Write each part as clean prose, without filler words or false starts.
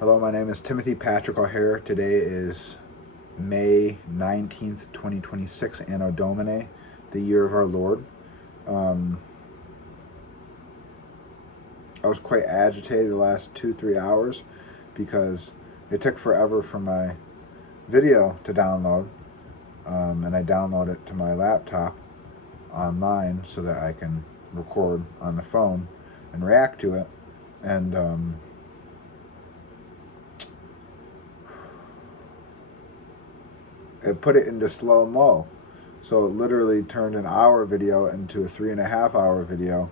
Hello, my name is Timothy Patrick O'Hare. Today is May 19th, 2026, Anno Domini, the year of our Lord. I was quite agitated the last 2-3 hours because it took forever for my video to download, and I download it to my laptop online so that I can record on the phone and react to it. And it put it into slow-mo. So it literally turned an hour video into a 3.5-hour video.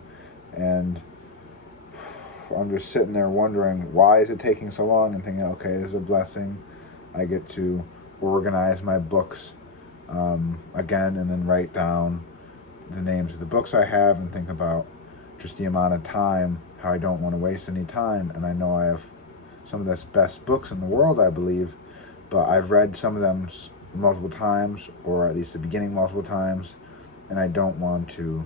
And I'm just sitting there wondering, why is it taking so long? And thinking, okay, this is a blessing. I get to organize my books again, and then write down the names of the books I have and think about just the amount of time, how I don't want to waste any time. And I know I have some of the best books in the world, I believe, but I've read some of them multiple times, or at least the beginning multiple times, and I don't want to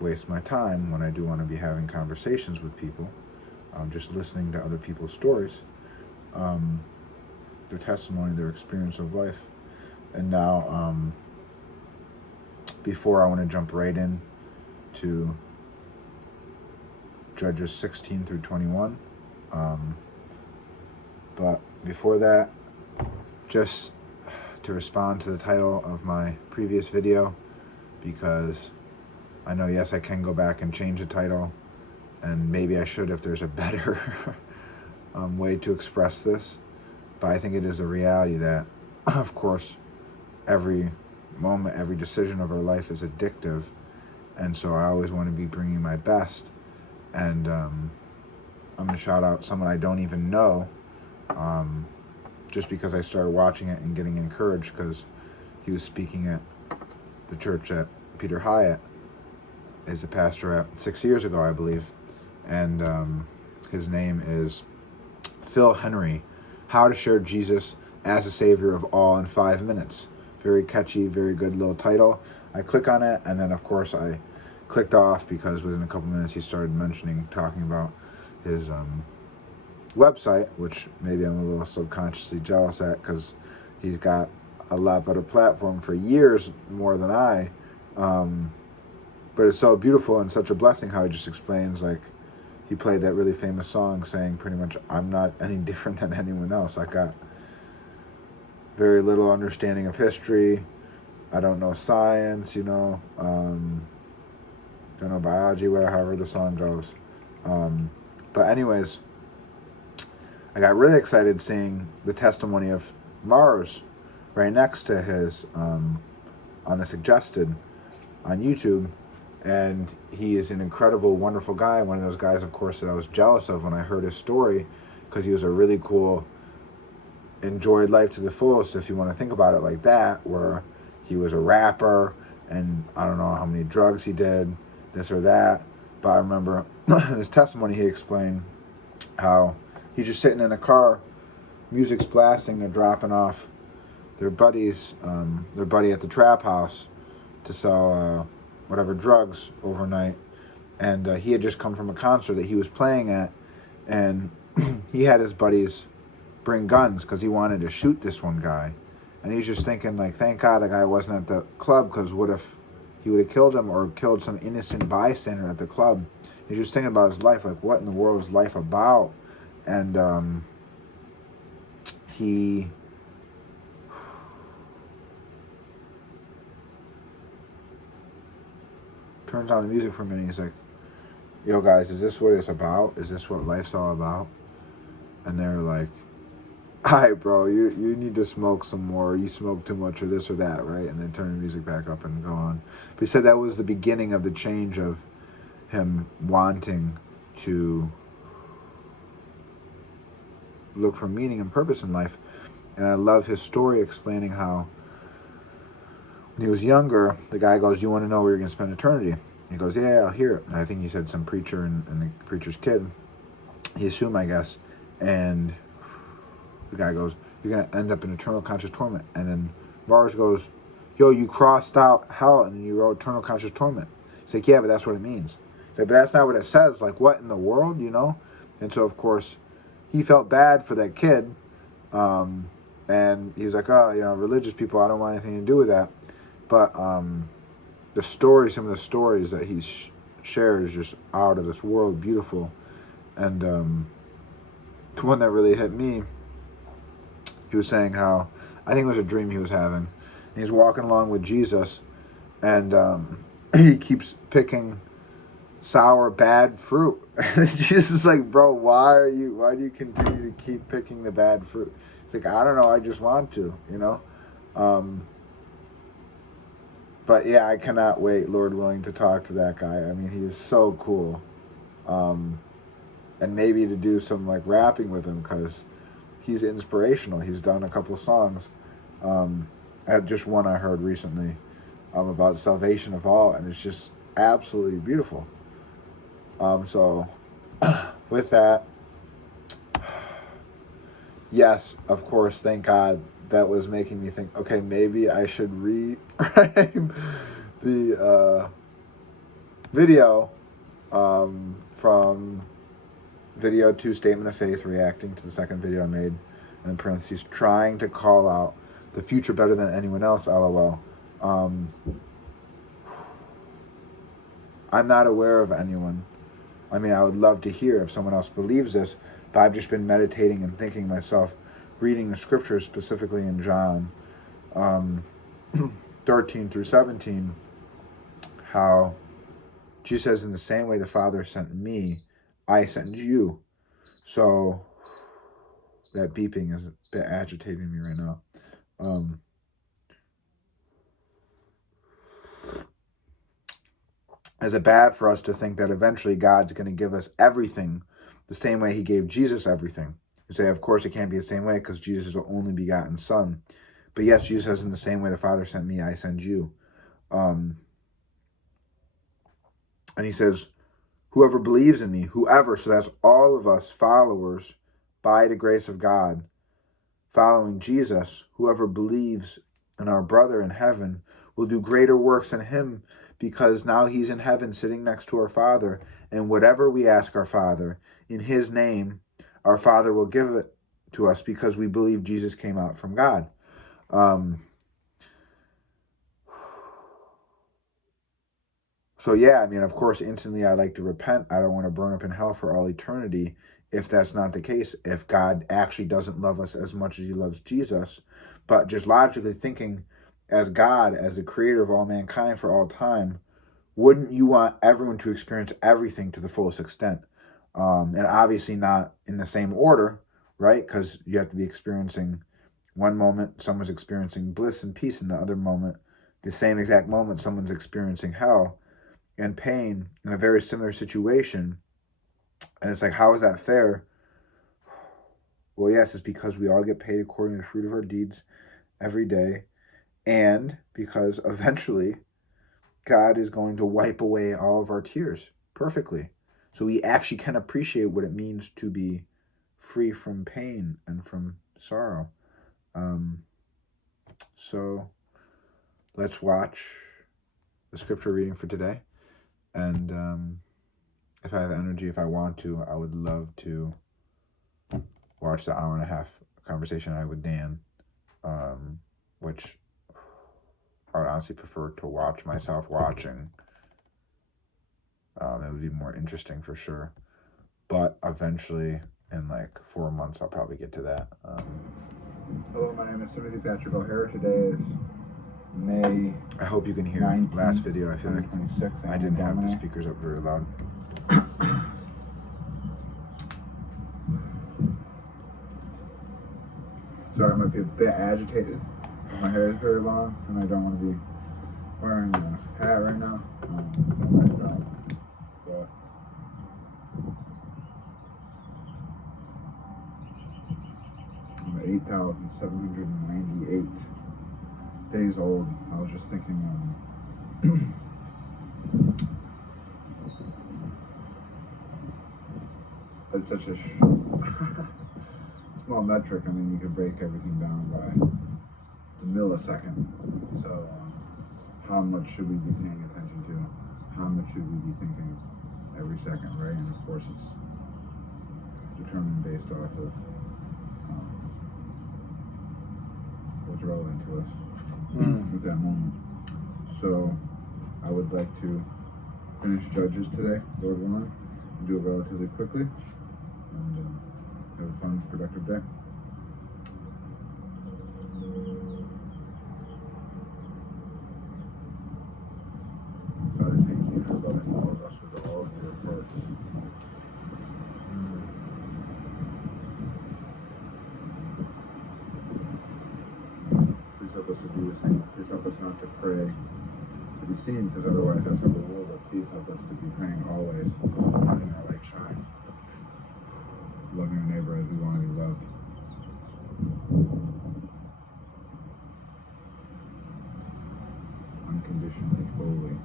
waste my time when I do want to be having conversations with people, just listening to other people's stories, their testimony, their experience of life. And now, before I want to jump right in to Judges 16 through 21, but before that, just to respond to the title of my previous video, because I know, yes, I can go back and change the title, and maybe I should if there's a better way to express this, but I think it is a reality that, of course, every moment, every decision of our life is addictive, and so I always want to be bringing my best. And I'm going to shout out someone I don't even know, just because I started watching it and getting encouraged, because he was speaking at the church that Peter Hyatt is the pastor at 6 years ago, I believe. And his name is Phil Henry, How to Share Jesus as a Savior of All in 5 Minutes. Very catchy, very good little title. I click on it, and then of course I clicked off because within a couple minutes he started talking about his website, which maybe I'm a little subconsciously jealous at, because he's got a lot better platform for years more than I. But it's so beautiful and such a blessing how he just explains, like, he played that really famous song saying pretty much, I'm not any different than anyone else. I got very little understanding of history. I don't know science, don't know biology, however the song goes. But anyways, I got really excited seeing the testimony of Mars right next to his on the suggested on YouTube. And he is an incredible, wonderful guy. One of those guys, of course, that I was jealous of when I heard his story, because he was a really cool, enjoyed life to the fullest, if you want to think about it like that, where he was a rapper, and I don't know how many drugs he did, this or that. But I remember in his testimony, he explained how he's just sitting in a car, music's blasting, they're dropping off their buddy at the trap house to sell whatever drugs overnight. And he had just come from a concert that he was playing at, and he had his buddies bring guns because he wanted to shoot this one guy. And he's just thinking, like, thank God the guy wasn't at the club, because what if he would have killed him or killed some innocent bystander at the club? He's just thinking about his life, like, what in the world is life about? And he turns on the music for a minute. He's like, yo, guys, is this what it's about? Is this what life's all about? And they're like, all right, bro, you need to smoke some more. You smoke too much or this or that, right? And then turn the music back up and go on. But he said that was the beginning of the change of him wanting to look for meaning and purpose in life. And I love his story explaining how when he was younger, the guy goes, you want to know where you're going to spend eternity? He goes, yeah, I'll hear it. And I think he said some preacher and the preacher's kid. He assumed, I guess. And the guy goes, you're going to end up in eternal conscious torment. And then Mars goes, yo, you crossed out hell and you wrote eternal conscious torment. He's like, yeah, but that's what it means. He's like, but that's not what it says. Like, what in the world, And so, of course, he felt bad for that kid. And he's like, oh, religious people, I don't want anything to do with that. But some of the stories that he shares just out of this world, beautiful. And the one that really hit me, he was saying how, I think it was a dream he was having. And he's walking along with Jesus, and he keeps picking sour, bad fruit. Jesus is like, bro, why do you continue to keep picking the bad fruit? It's like, I don't know, I just want to, But yeah, I cannot wait, Lord willing, to talk to that guy. I mean, he is so cool. And maybe to do some like rapping with him, because he's inspirational. He's done a couple songs. Just one I heard recently about salvation of all, and it's just absolutely beautiful. So with that, yes, of course, thank God, that was making me think, okay, maybe I should reframe the video from video 2, Statement of Faith, reacting to the second video I made, and in parentheses, trying to call out the future better than anyone else, LOL. I'm not aware of anyone. I mean, I would love to hear if someone else believes this, but I've just been meditating and thinking myself, reading the scriptures, specifically in John 13 through 17, how Jesus says, in the same way the Father sent me, I send you. So that beeping is a bit agitating me right now. Is it bad for us to think that eventually God's going to give us everything the same way he gave Jesus everything? You say, of course, it can't be the same way because Jesus is the only begotten Son. But yes, Jesus says, in the same way the Father sent me, I send you. And he says, whoever believes in me, whoever, so that's all of us followers by the grace of God, following Jesus, whoever believes in our brother in heaven will do greater works than him, because now he's in heaven sitting next to our Father, and whatever we ask our Father in his name, our Father will give it to us, because we believe Jesus came out from God. So yeah, I mean, of course, instantly I like to repent. I don't want to burn up in hell for all eternity if that's not the case, if God actually doesn't love us as much as he loves Jesus. But just logically thinking, as God, as the creator of all mankind for all time, wouldn't you want everyone to experience everything to the fullest extent? And obviously not in the same order, right? Because you have to be experiencing one moment, someone's experiencing bliss and peace, in the other moment, the same exact moment, someone's experiencing hell and pain in a very similar situation. And it's like, how is that fair? Well, yes, it's because we all get paid according to the fruit of our deeds every day, and because eventually God is going to wipe away all of our tears perfectly. So we actually can appreciate what it means to be free from pain and from sorrow. So let's watch the scripture reading for today. And if I have energy, if I want to, I would love to watch the 1.5-hour conversation I had with Dan, which I would honestly prefer to watch myself watching. It would be more interesting for sure. But eventually, in like 4 months, I'll probably get to that. Hello, my name is Timothy Patrick O'Hara. Today is May. I hope you can hear 19th, last video. I feel like I didn't have the speakers up very loud. Sorry, I might be a bit agitated. My hair is very long, and I don't want to be wearing a hat right now. It's not my style. But I'm at 8,798 days old. I was just thinking, it's such a small metric. I mean, you could break everything down by the millisecond. So, how much should we be paying attention to? How much should we be thinking every second, right? And of course, it's determined based off of what's relevant to us at that moment. So I would like to finish Judges today, Lord willing, and do it relatively quickly, and have a fun, productive day. Father, thank you for loving all of us with all of your hearts. Please help us to do the same. Please help us not to pray to be seen, because otherwise that's our reward. But please help us to be praying always, letting our light shine, loving our neighbor as we want to be loved. Unconditionally, fully,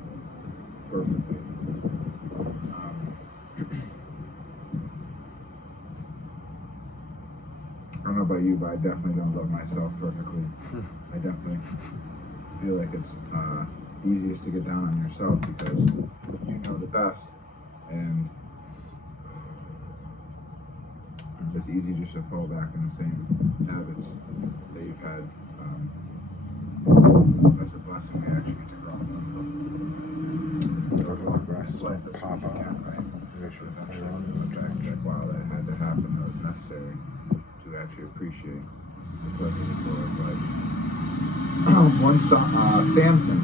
perfectly. I don't know about you, but I definitely don't love myself perfectly. I definitely feel like it's easiest to get down on yourself because you know the best, and it's easy just to fall back in the same habits that you've had. That's a blessing we actually get to grow up. Those are the glasses don't pop out. Make sure that while that had to happen, that was necessary to actually appreciate the pleasures of life. Samson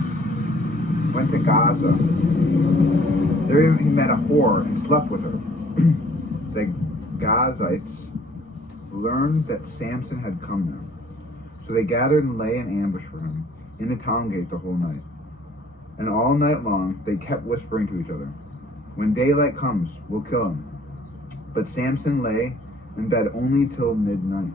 went to Gaza. There he met a whore and slept with her. The Gazites learned that Samson had come there. So they gathered and lay in ambush for him in the town gate the whole night. And all night long they kept whispering to each other, "When daylight comes, we'll kill him." But Samson lay in bed only till midnight.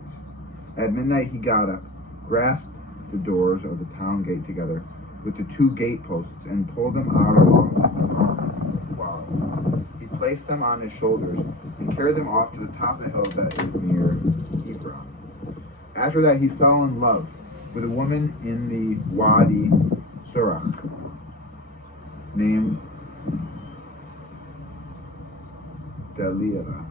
At midnight he got up, grasped the doors of the town gate together with the two gate posts, and pulled them out along them. Wow. He placed them on his shoulders and carried them off to the top of the hill that is near Hebron. After that he fell in love with a woman in the Wadi Surach named Delilah.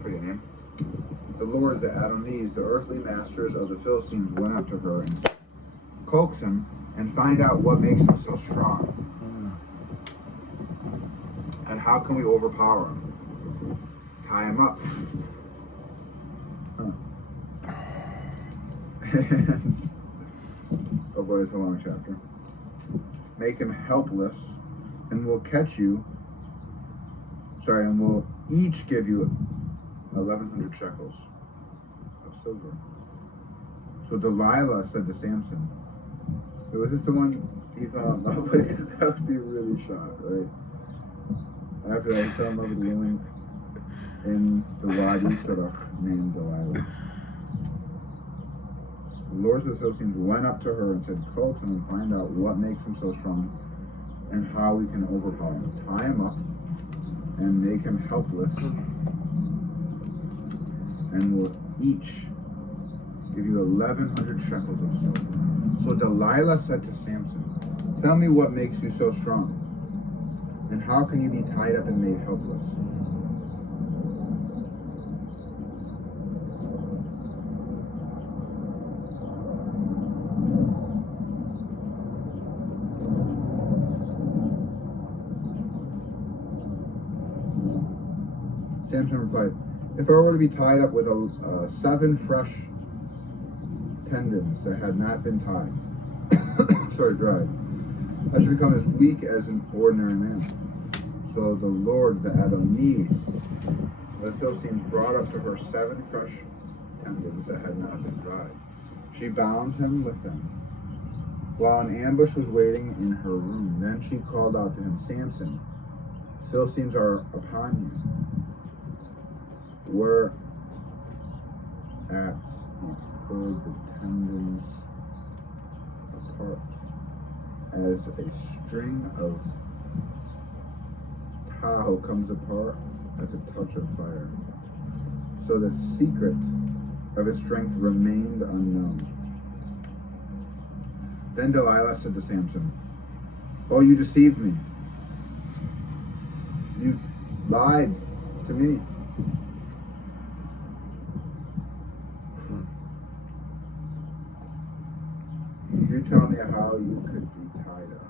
Pretty name. The lords, the Adonies, the earthly masters of the Philistines, went up to her and said, "Coax him and find out what makes him so strong. And how can we overpower him? Tie him up." Oh boy, it's a long chapter. "Make him helpless, and we'll and we'll each give you 1,100 shekels of silver." So Delilah said to Samson, was this the one he fell in love with? Because that would be really shot, right? After that, he fell in love with a woman in the Wadi Surach named Delilah. The lords of the Philistines went up to her and said, "Coax him and find out what makes him so strong and how we can overpower him. Tie him up and make him helpless, and we'll each give you 1,100 shekels of silver." So Delilah said to Samson, "Tell me what makes you so strong, and how can you be tied up and made helpless?" Samson replied, "If I were to be tied up with 7 fresh tendons that had not been tied, dried, I should become as weak as an ordinary man." So the Lord, the Adonies, the Philistines, brought up to her 7 fresh tendons that had not been dried. She bound him with them, while an ambush was waiting in her room. Then she called out to him, "Samson, Philistines are upon you." Whereat he pulled the tendons apart as a string of tow comes apart at the touch of fire. So the secret of his strength remained unknown. Then Delilah said to Samson, "Oh, you deceived me. You lied to me. You tell me how you could be tied up.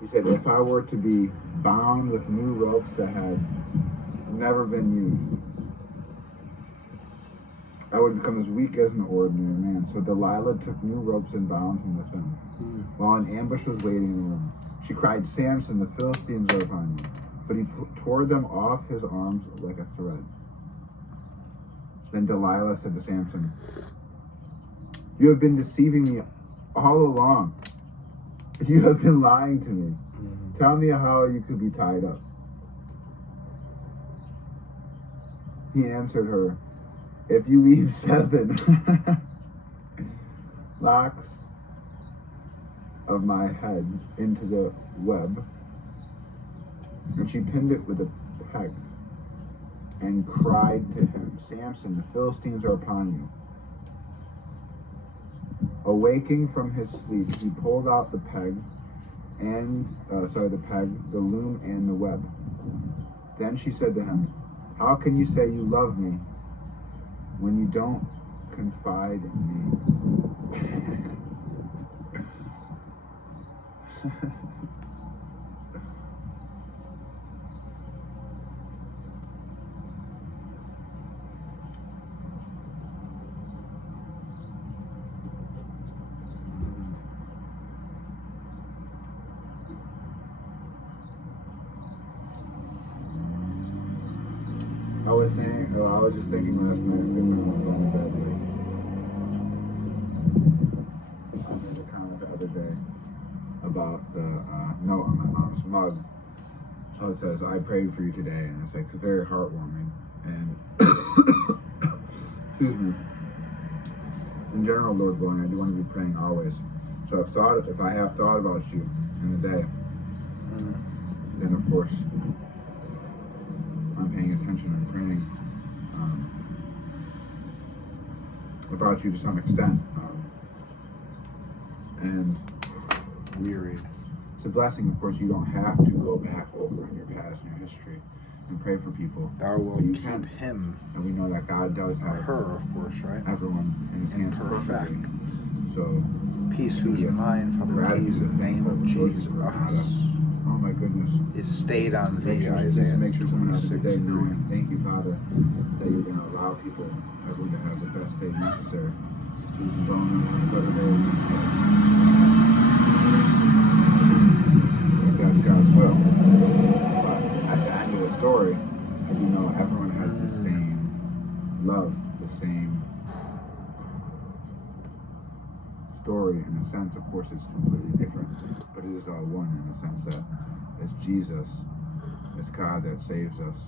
He said, if I were to be bound with new ropes that had never been used, I would become as weak as an ordinary man. So Delilah took new ropes and bound him with them. While an ambush was waiting in the room, she cried, Samson, the Philistines are upon you. But he tore them off his arms like a thread. Then Delilah said to Samson, you have been deceiving me all along. You have been lying to me. Tell me how you could be tied up. He answered her, if you weave 7 locks of my head into the web, and she pinned it with a peg and cried to him, Samson, the Philistines are upon you. Awaking from his sleep, he pulled out the peg, the loom and the web. Then she said to him, how can you say you love me when you don't confide in me? I was just thinking last night, when I was going to bed, the comment the other day about the note on my mom's mug. So it says, I prayed for you today, and it's like, it's very heartwarming. And, excuse me, in general, Lord willing, I do want to be praying always. So if I have thought about you in the day, then of course, I'm paying attention and praying about you to some extent. And Wearied. It's a blessing, of course. You don't have to go back over in your past and your history and pray for people. Thou will You keep can. him, And we know that God does or have her, of course, right? everyone in his hands Perfect. perfectly. So, Peace whose Yeah. mind, Father, Gratitude peace, in the name of thankful, Jesus, oh my goodness. is stayed on Make thee, sure, just Isaiah make sure someone has a good day 26:3. knowing. Thank you, Father, that you're going to allow people, everyone, to have the best day necessary. So we can go on and better day if that's God's will. But at the end of the story, I do know everyone has the same love, the same story. In a sense, of course, it's completely different, but it is all one in the sense that it's Jesus, it's God that saves us.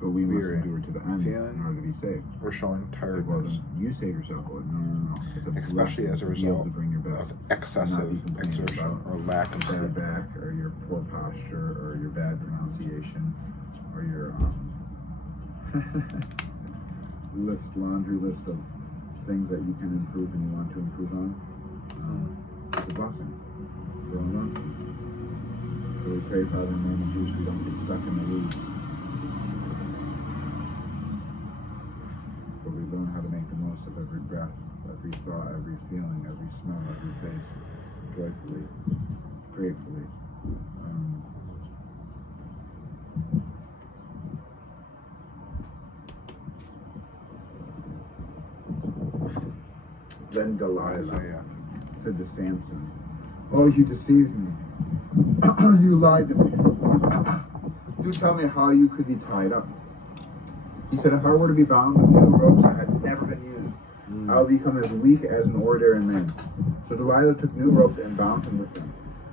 But we must endure to the end in order to be saved. We're showing Well, tiredness, then you save yourself. Well, no. It's a especially as a blessing to be able result to bring your best. of excessive exertion or lack of Bad sleep. back, or your poor posture, or your bad pronunciation, or your laundry list of things that you can improve and you want to improve on. It's a blessing. So we pray, Father, in the name of Jesus, we don't get stuck in the weeds. But we learn how to make the most of every breath, every thought, every feeling, every smell, every taste, joyfully, gratefully. Then Delilah Isaiah. said to Samson, "Oh, you deceived me. You lied to me. Do tell me how you could be tied up." He said, "If I were to be bound with new ropes that had never been used, I would become as weak as an ordinary man." So Delilah took new ropes and bound him with them.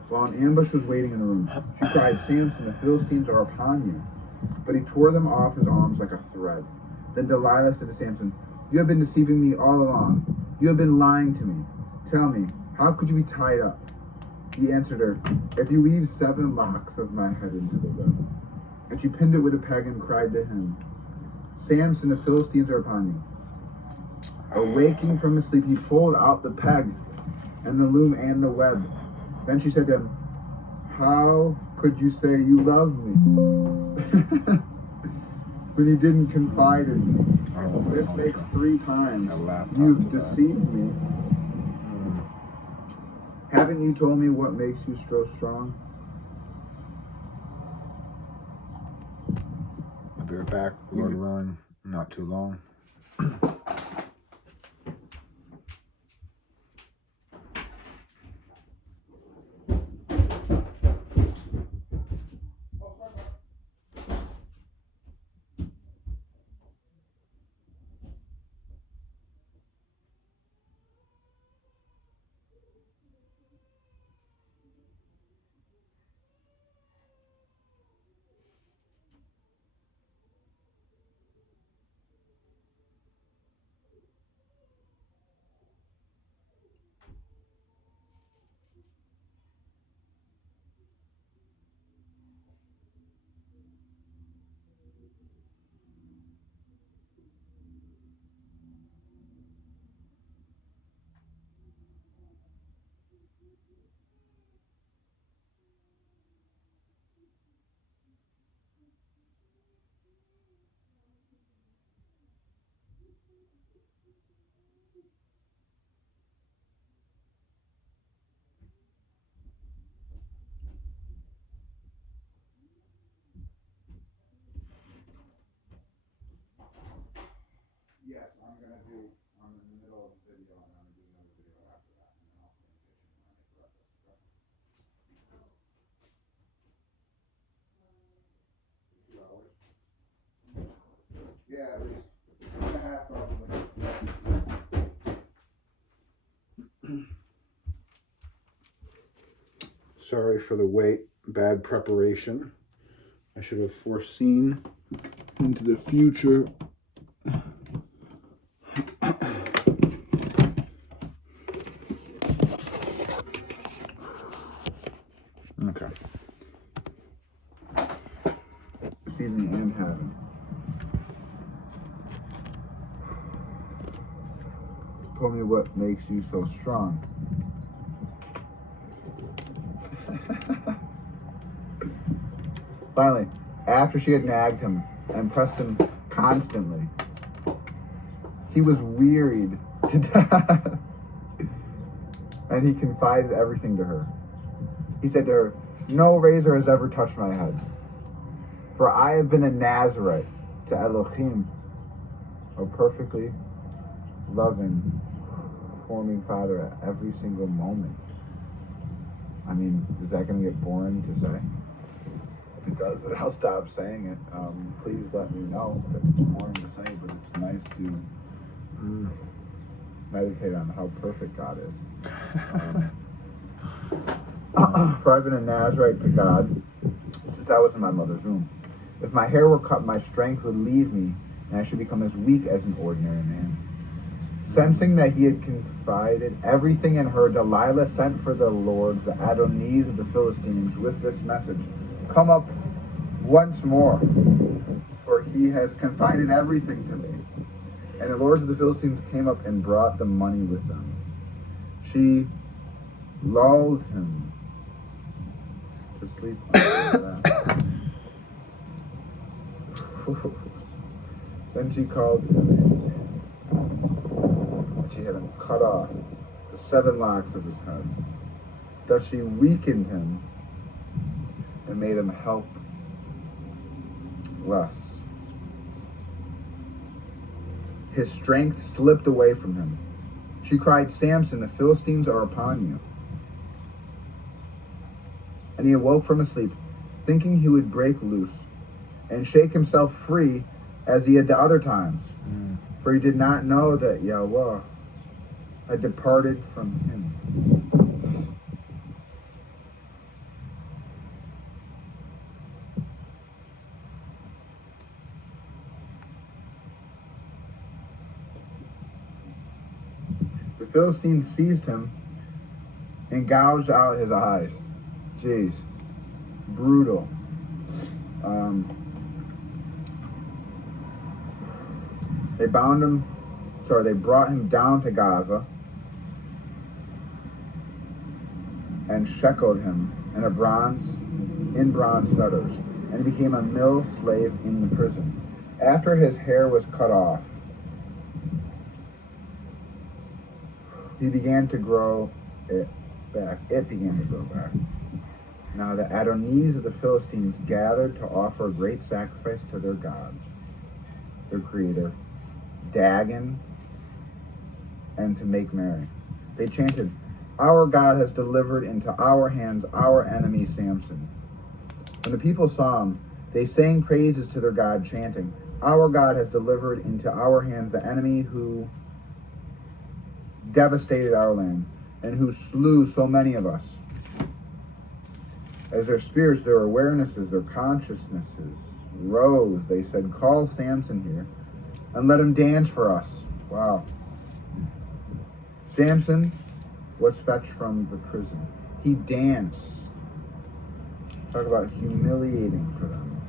While an ambush was waiting in the room, she cried, "Samson, the Philistines are upon you." But he tore them off his arms like a thread. Then Delilah said to Samson, "You have been deceiving me all along. You have been lying to me. Tell me, how could you be tied up?" He answered her, "If you weave 7 locks of my head into the web." And she pinned it with a peg and cried to him, "Samson, the Philistines are upon you." Awaking from his sleep, he pulled out the peg and the loom and the web. Then she said to him, "How could you say you loved me when you didn't confide in me? This makes 3 times. You've deceived me. Haven't you told me what makes you so strong?" I'll be right back, Lord willing, not too long. Yes, I'm in the middle of the video, and I'm going to do another video after that, and then I'll clean the kitchen when I make breakfast. Okay? 2 hours? Yeah, at least 2.5 probably. Sorry for the wait. Bad preparation. I should have foreseen into the future. Okay. Season and heaven. Told me what makes you so strong. Finally, after she had nagged him and pressed him constantly, he was wearied to death. And he confided everything to her. He said to her, "No razor has ever touched my head, for I have been a Nazarite to Elohim, a perfectly loving, forming Father at every single moment." I mean, is that going to get boring to say? If it does, then I'll stop saying it. Please let me know if it's boring to say, but it's nice to meditate on how perfect God is. For I've been a Nazarite to God since I was in my mother's womb. If my hair were cut, my strength would leave me, and I should become as weak as an ordinary man. Sensing that he had confided everything in her, Delilah sent for the lords, the Adonies of the Philistines, with this message: "Come up once more, for he has confided everything to me." And the lords of the Philistines came up and brought the money with them. She lulled him to sleep until that. Then she called him in. She had him cut off the 7 locks of his head. Thus she weakened him and made him helpless. His strength slipped away from him. She cried, "Samson, the Philistines are upon you." And he awoke from his sleep, thinking he would break loose and shake himself free as he had the other times. For he did not know that Yahweh had departed from him. The Philistines seized him and gouged out his eyes. Jeez. Brutal. They bound him They brought him down to Gaza and shackled him in bronze fetters, and he became a mill slave in the prison. After his hair was cut off, he began to grow it back. It began to grow back. Now the Adonies of the Philistines gathered to offer a great sacrifice to their god, their creator, Dagon, and to make merry. They chanted, "Our God has delivered into our hands our enemy Samson." When the people saw him, they sang praises to their God, chanting, "Our God has delivered into our hands the enemy who devastated our land and who slew so many of us." As their spirits, their awarenesses, their consciousnesses rose, they said, "Call Samson here and let him dance for us." Wow. Samson was fetched from the prison. He danced. Talk about humiliating for them.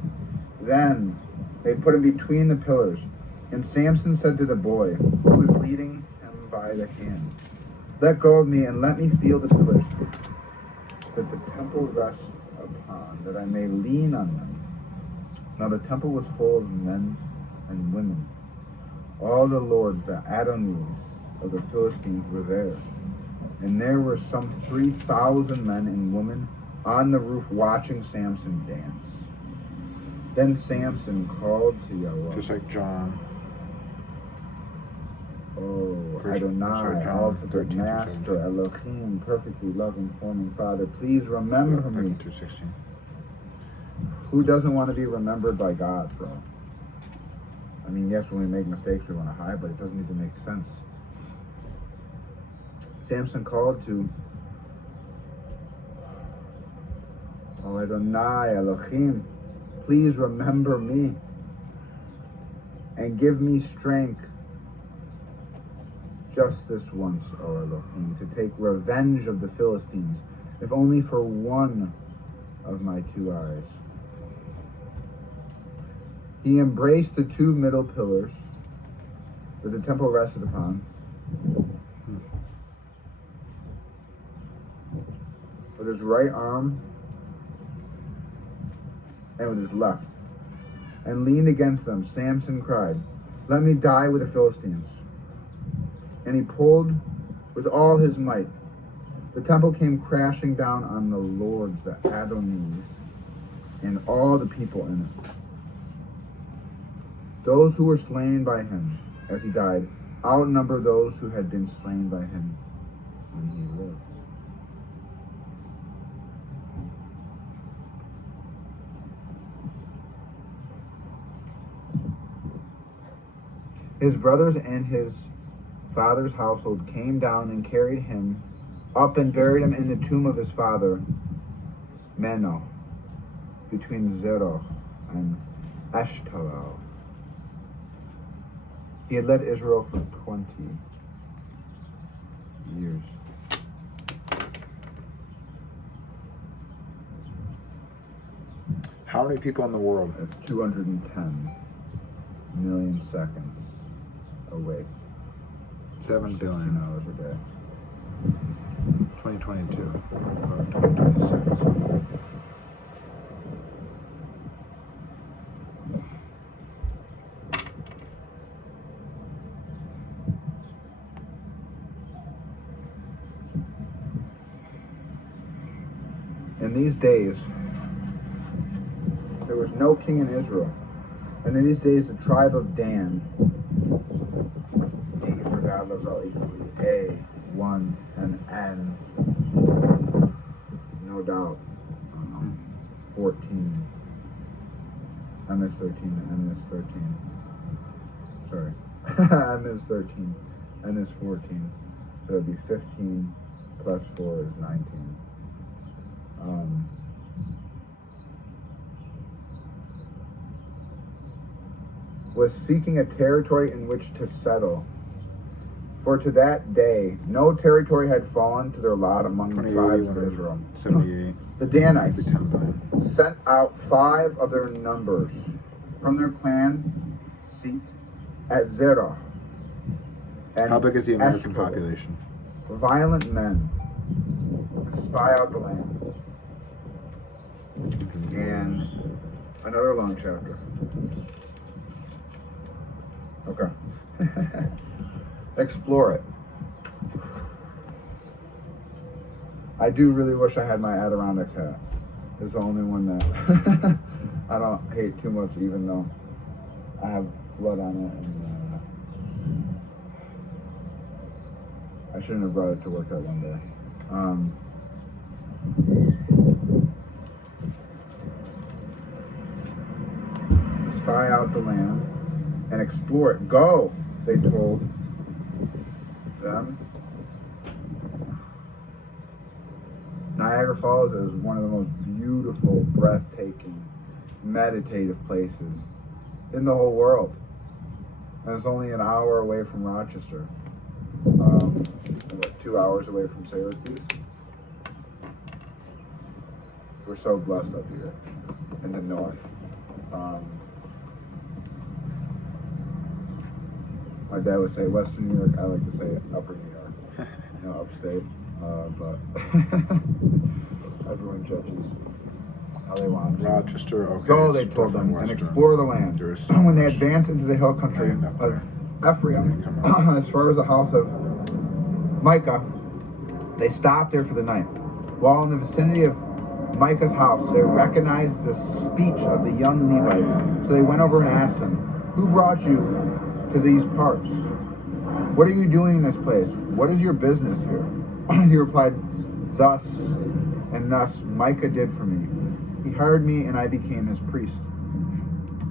Then they put him between the pillars, and Samson said to the boy who was leading him by the hand, "Let go of me and let me feel the pillars that the temple rests upon, that I may lean on them." Now the temple was full of men and women. All the lords, the Adonies of the Philistines, were there. And there were some 3,000 men and women on the roof watching Samson dance. Then Samson called to Yahweh. Just like John. Oh, John Adonai, ultimate 13 through Master, 17. Elohim, perfectly loving, forming Father, please remember me. 16. Who doesn't want to be remembered by God, bro? I mean, yes, when we make mistakes, we want to hide, but it doesn't even make sense. Samson called to Adonai, Elohim, please remember me and give me strength just this once, O Elohim, to take revenge of the Philistines, if only for one of my 2 eyes. He embraced the 2 middle pillars that the temple rested upon, with his right arm and with his left, and leaned against them. Samson cried, "Let me die with the Philistines." And he pulled with all his might. The temple came crashing down on the lords, the Adonies, and all the people in it. Those who were slain by him as he died outnumbered those who had been slain by him when he lived. His brothers and his father's household came down and carried him up and buried him in the tomb of his father, Manoah, between Zerah and Eshtaol. He had led Israel for 20 years. How many people in the world? That's 210 million seconds awake. 7 16 billion. hours a day. 2022. Or 2026. In these days, there was no king in Israel. And in these days, the tribe of Dan, A for God loves all equally, A, 1, and N, no doubt, 14, M is 13, N is 13, sorry, M is 13, N is 14, so it would be 15 plus 4 is 19. Was seeking a territory in which to settle. For to that day, no territory had fallen to their lot among the tribes of Israel. 78. The Danites 10 billion. sent out 5 of their numbers from their clan seat at Zerah and How big is the American extra population? violent men spy out the land. And another long chapter. Okay. Explore it. I do really wish I had my Adirondacks hat. It's the only one that I don't hate too much, even though I have blood on it. And I shouldn't have brought it to work that one day. Spy out the land and explore it. Go, they told them. Niagara Falls is one of the most beautiful, breathtaking, meditative places in the whole world. And it's only an hour away from Rochester. 2 hours away from Syracuse. We're so blessed up here in the north. My dad would say Western New York. I like to say Upper New York. Upstate. But everyone judges how they want to. Rochester, okay. Go, they told them, and explore the land. When they advanced into the hill country of Ephraim, as far as the house of Micah, they stopped there for the night. While in the vicinity of Micah's house, they recognized the speech of the young Levite. So they went over and asked him, "Who brought you to these parts? What are you doing in this place? What is your business here?" He replied, "Thus and thus Micah did for me. He hired me and I became his priest."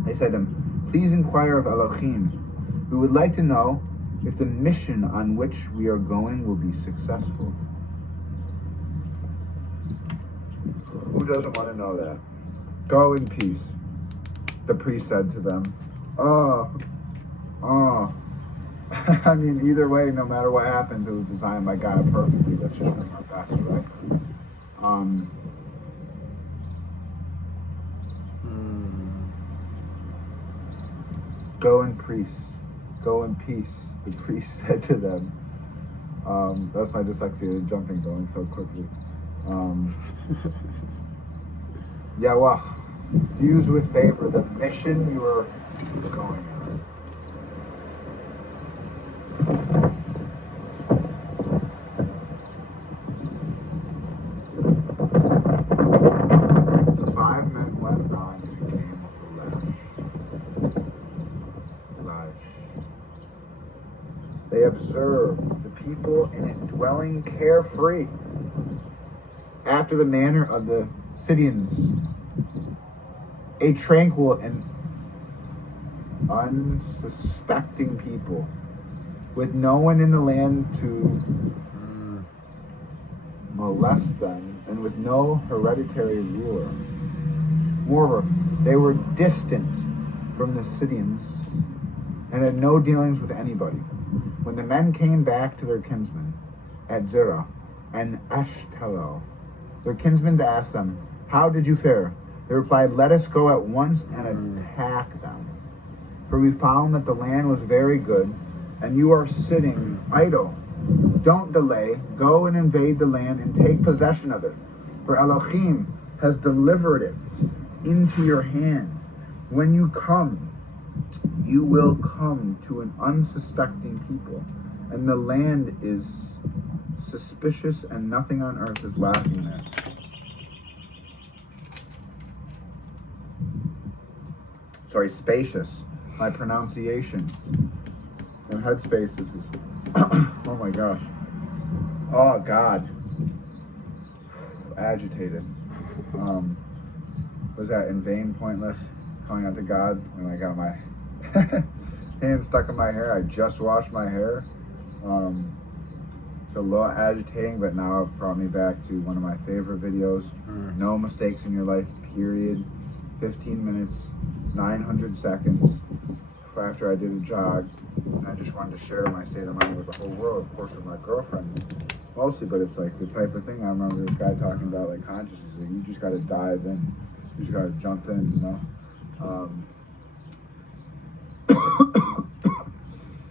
They said to him, "Please inquire of Elohim. We would like to know if the mission on which we are going will be successful." Who doesn't want to know that? "Go in peace," the priest said to them. Oh. I mean, either way, no matter what happens, it was designed by God perfectly. Let's just bring our best, right? Go in peace. Go in peace, the priest said to them. That's my dyslexia, jumping going so quickly. Yahweh, views with favor the mission you are going on. The 5 men went on and came to Lash. They observed the people in it dwelling carefree, after the manner of the Sidonians, a tranquil and unsuspecting people, with no one in the land to molest them, and with no hereditary ruler. Moreover, they were distant from the Sidonians and had no dealings with anybody. When the men came back to their kinsmen at Zerah and Ashkelon, their kinsmen asked them, "How did you fare?" They replied, "Let us go at once and attack them. For we found that the land was very good, and you are sitting idle. Don't delay. Go and invade the land and take possession of it. For Elohim has delivered it into your hand. When you come, you will come to an unsuspecting people, and the land is suspicious, and nothing on earth is lacking there." Sorry, spacious. My pronunciation and headspace is oh my gosh. Oh God. Agitated. Was that in vain, pointless, calling out to God when I got my hand stuck in my hair? I just washed my hair. It's a little agitating, but now it brought me back to one of my favorite videos. No mistakes in your life, period. 15 minutes, 900 seconds after I did a jog. And I just wanted to share my state of mind with the whole world, of course with my girlfriend mostly, but it's like the type of thing I remember this guy talking about, like consciousness. Like, you just got to dive in. You just got to jump in, you know?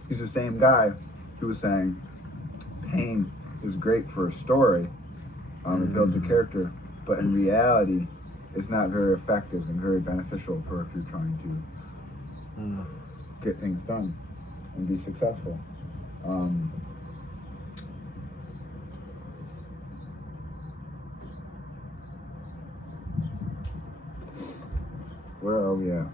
He's the same guy he was saying pain is great for a story. It builds a character, but in reality, it's not very effective and very beneficial for if you're trying to get things done and be successful. Where are we at?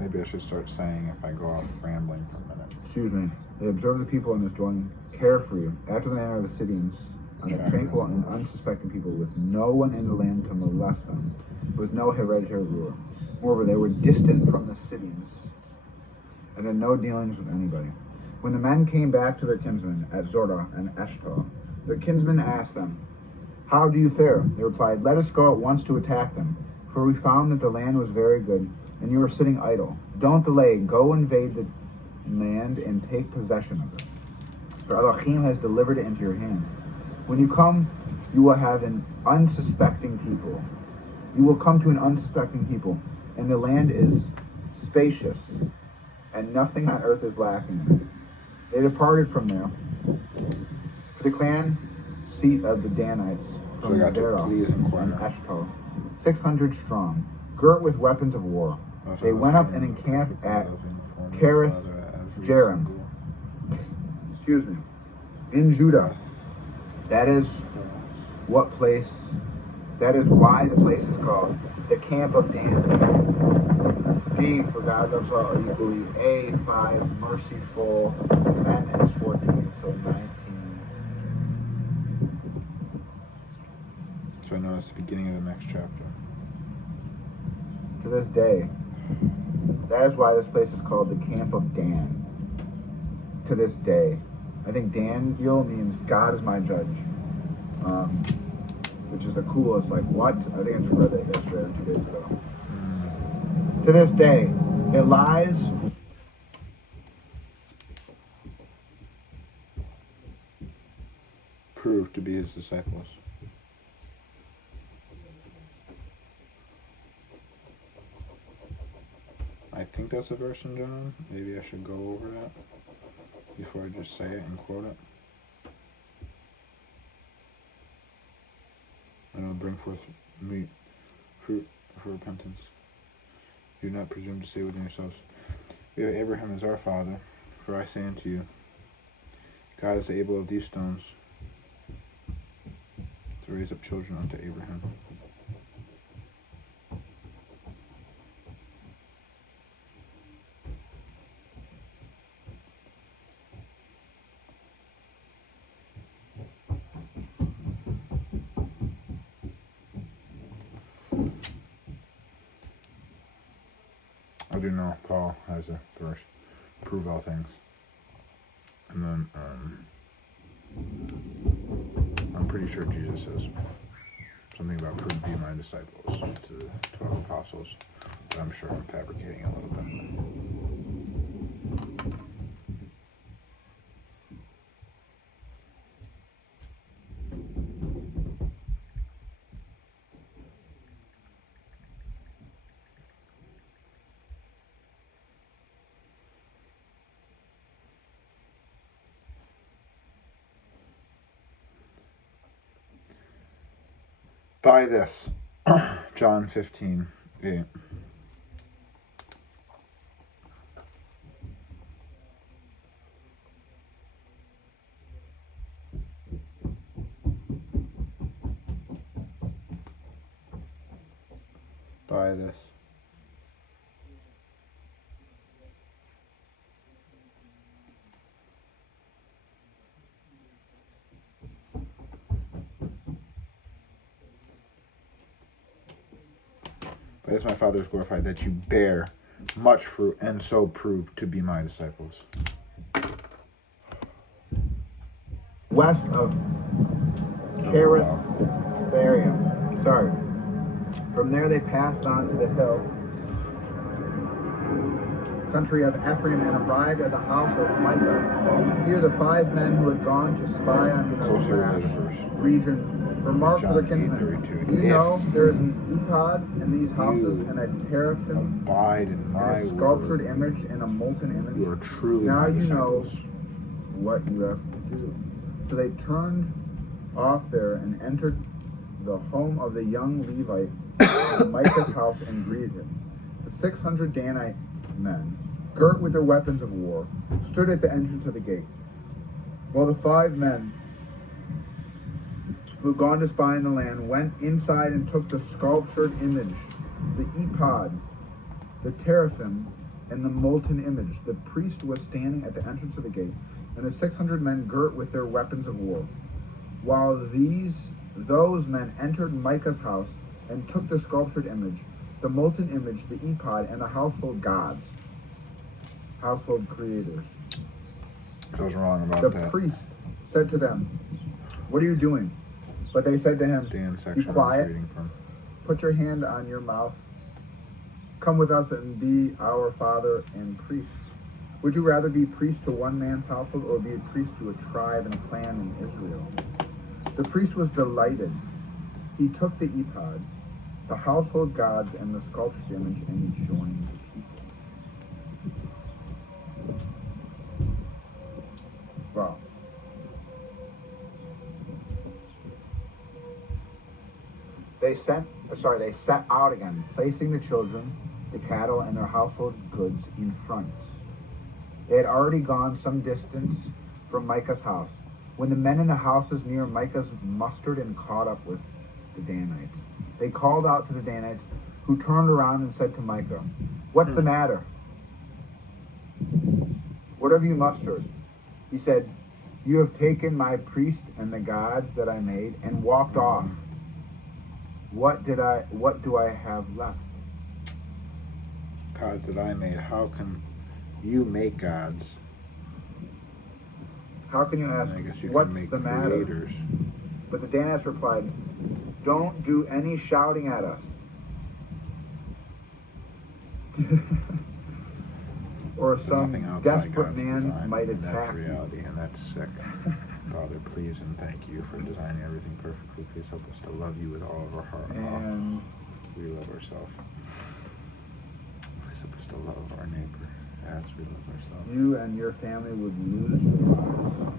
Maybe I should start saying if I go off rambling for a minute. Excuse me. They observed the people in this dwelling carefree, after the manner of the Scythians, on a tranquil and unsuspecting people, with no one in the land to molest them, with no hereditary ruler. Moreover, they were distant from the Scythians, and had no dealings with anybody. When the men came back to their kinsmen at Zorda and Eshtal, their kinsmen asked them, "How do you fare?" They replied, "Let us go at once to attack them, for we found that the land was very good, and you are sitting idle. Don't delay, go invade the land and take possession of it. For Elohim has delivered it into your hand. When you come, you will have an unsuspecting people. You will come to an unsuspecting people, and the land is spacious, and nothing on earth is lacking in it." They departed from there for the clan seat of the Danites from Zerah and Eshtal, 600 strong, girt with weapons of war. They went up and encamped at Kerith Jearim, in Judah. That is why the place is called the Camp of Dan. G for God loves all equally. A 5 merciful. N is 14, so 19. So I know it's the beginning of the next chapter. To this day, that is why this place is called the Camp of Dan. To this day. I think Daniel means God is my judge. Which is the coolest, like, what? I think I just read that yesterday or 2 days ago. To this day, it lies proved to be his disciples. I think that's a verse in John. Maybe I should go over that before I just say it and quote it. And it'll bring forth fruit for repentance. Do not presume to say within yourselves, "We have Abraham as our father." For I say unto you, God is able of these stones to raise up children unto Abraham. I do know Paul has a verse, prove all things. And then I'm pretty sure Jesus says something about prove be my disciples to the 12 apostles. But I'm sure I'm fabricating a little bit. By this, John 15:8. By this. By this my Father is glorified, that you bear much fruit, and so prove to be my disciples. West of Kerith Jearim. From there they passed on to the hill country of Ephraim and arrived at the house of Micah. Here the 5 men who had gone to spy on the region Remark for the John kinsman. 8:32. Do you know there is an ephod in these houses You and a teraphim abide in and my a sculptured word, image and a molten image? you are truly Now my you know disciples. what you have to do. So they turned off there and entered the home of the young Levite of Micah's house and greeted him. The 600 Danite men, girt with their weapons of war, stood at the entrance of the gate, while the 5 men who had gone to spy in the land went inside and took the sculptured image, the ephod, the teraphim, and the molten image. The priest was standing at the entrance of the gate, and the 600 men girt with their weapons of war, while those men entered Micah's house and took the sculptured image, the molten image, the ephod, and the household gods, household creators. I was wrong about The that. priest said to them, "What are you doing?" But they said to him, Dan "Be section I was quiet, reading from. put your hand on your mouth. Come with us and be our father and priest. Would you rather be priest to one man's household or be a priest to a tribe and a clan in Israel?" The priest was delighted. He took the ephod, the household gods, and the sculptured image, and he joined the people. Wow. They set out again, placing the children, the cattle, and their household goods in front. They had already gone some distance from Micah's house, when the men in the houses near Micah's mustered and caught up with the Danites. They called out to the Danites, who turned around and said to Micah, "What's the matter? What have you mustered?" He said, "You have taken my priest and the gods that I made and walked off. What do I have left?" Gods that I made. How can you make gods? How can you ask, I guess you "What's can make the matter?" creators. But the Danites replied, "Don't do any shouting at us." Or There's some nothing outside desperate God's man design, might and attack that's you. reality, and that's sick. Father, please and thank you for designing everything perfectly. Please help us to love you with all of our heart. And We love ourselves. Please help us to love our neighbor as we love ourselves. you and your family would lose your lives.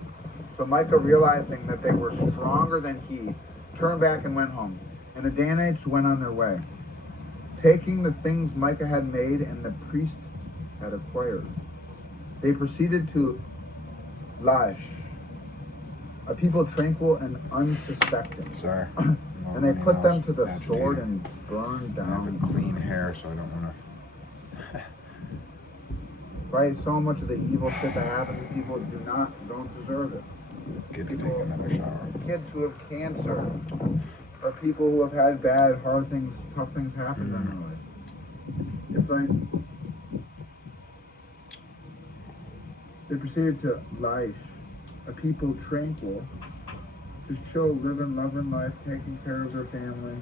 So Micah, realizing that they were stronger than he, turned back and went home. And the Danites went on their way, taking the things Micah had made and the priest had acquired. They proceeded to Laish, a people tranquil and unsuspecting. Sorry. And they put them to the sword and burned I have a down. clean hair, so I don't want to. Right? So much of the evil shit that happens to people don't deserve it. Get to take another shower. Kids who have cancer, or people who have had bad, hard things, tough things happen in their life. It's like they proceeded to Laish, a people tranquil, just chill, living, loving life, taking care of their family,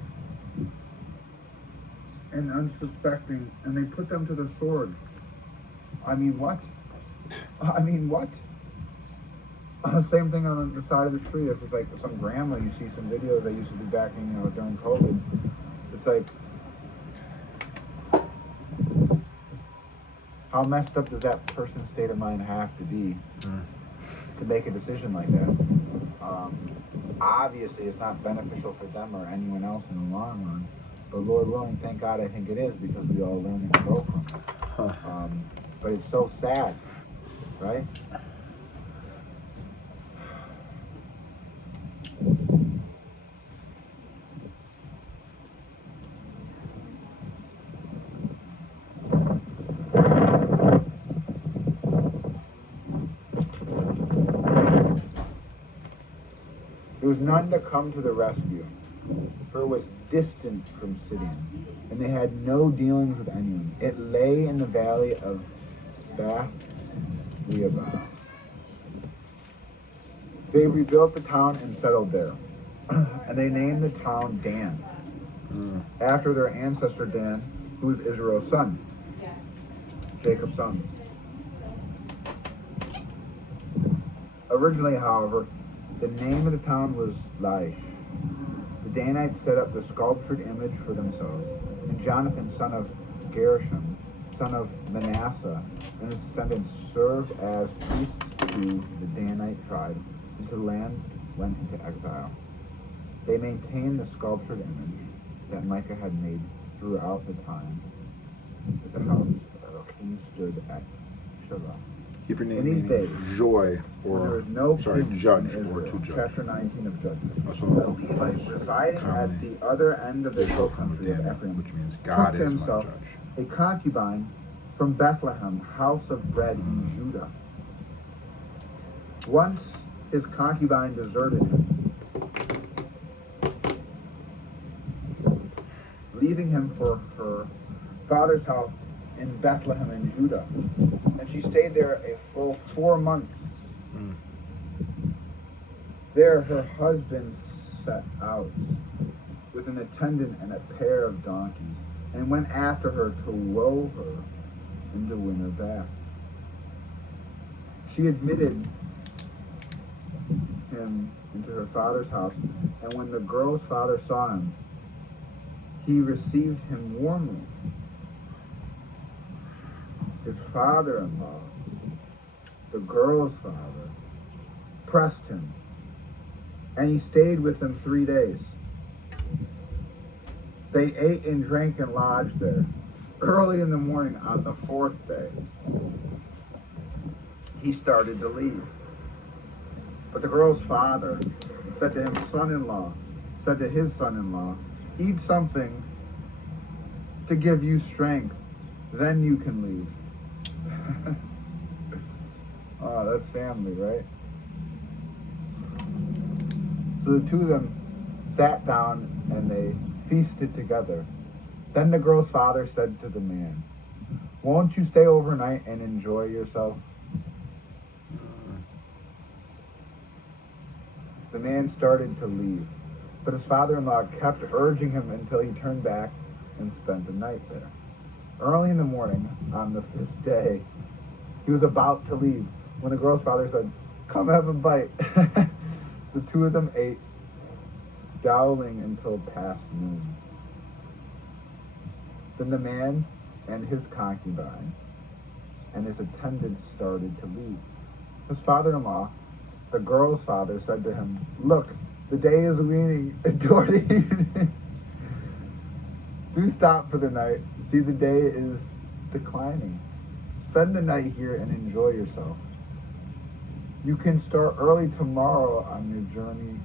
and unsuspecting, and they put them to the sword. I mean, what? Same thing on the side of the tree. If it's like some grandma, you see some videos I used to do back in, during COVID. It's like, how messed up does that person's state of mind have to be to make a decision like that? Obviously, it's not beneficial for them or anyone else in the long run. But Lord willing, thank God, I think it is, because we all learn and grow from it. But it's so sad, right? There was none to come to the rescue, for it was distant from Sidon, and they had no dealings with anyone. It lay in the valley of Bath Leabah. They rebuilt the town and settled there, and they named the town Dan, after their ancestor Dan, who was Israel's son, Jacob's son. Originally, however, the name of the town was Laish. Danites set up the sculptured image for themselves, and Jonathan, son of Gershom, son of Manasseh, and his descendants served as priests to the Danite tribe until the land went into exile. They maintained the sculptured image that Micah had made throughout the time that the house of Elohim stood at Shiloh. Hebrew name In these meaning days, joy, there or was no sorry, king judge, in or Israel. to judge. Chapter 19 of Judges. Also, The Levite, residing at commonly the other end of the they hill show from country of Daniel, Ephraim, which means took God to is my himself judge. a concubine from Bethlehem, house of bread in Judah. Once his concubine deserted him, leaving him for her father's house in Bethlehem in Judah. And she stayed there a full 4 months. Mm. There her husband set out with an attendant and a pair of donkeys, and went after her to woe her and to win her back. She admitted him into her father's house, and when the girl's father saw him, he received him warmly. His father-in-law, the girl's father, pressed him, and he stayed with them 3 days. They ate and drank and lodged there. Early in the morning on the 4th day, he started to leave. But the girl's father said to him, said to his son-in-law, eat something to give you strength, then you can leave. Oh, that's family, right? So the two of them sat down and they feasted together. Then the girl's father said to the man, won't you stay overnight and enjoy yourself? The man started to leave, but his father-in-law kept urging him until he turned back and spent the night there. Early in the morning, on the 5th day, he was about to leave when the girl's father said, come have a bite. The two of them ate, dawdling until past noon. Then the man and his concubine and his attendant started to leave. His father-in-law, the girl's father, said to him, look, the day is waning toward evening. Do stop for the night. See, the day is declining. Spend the night here and enjoy yourself. You can start early tomorrow on your journey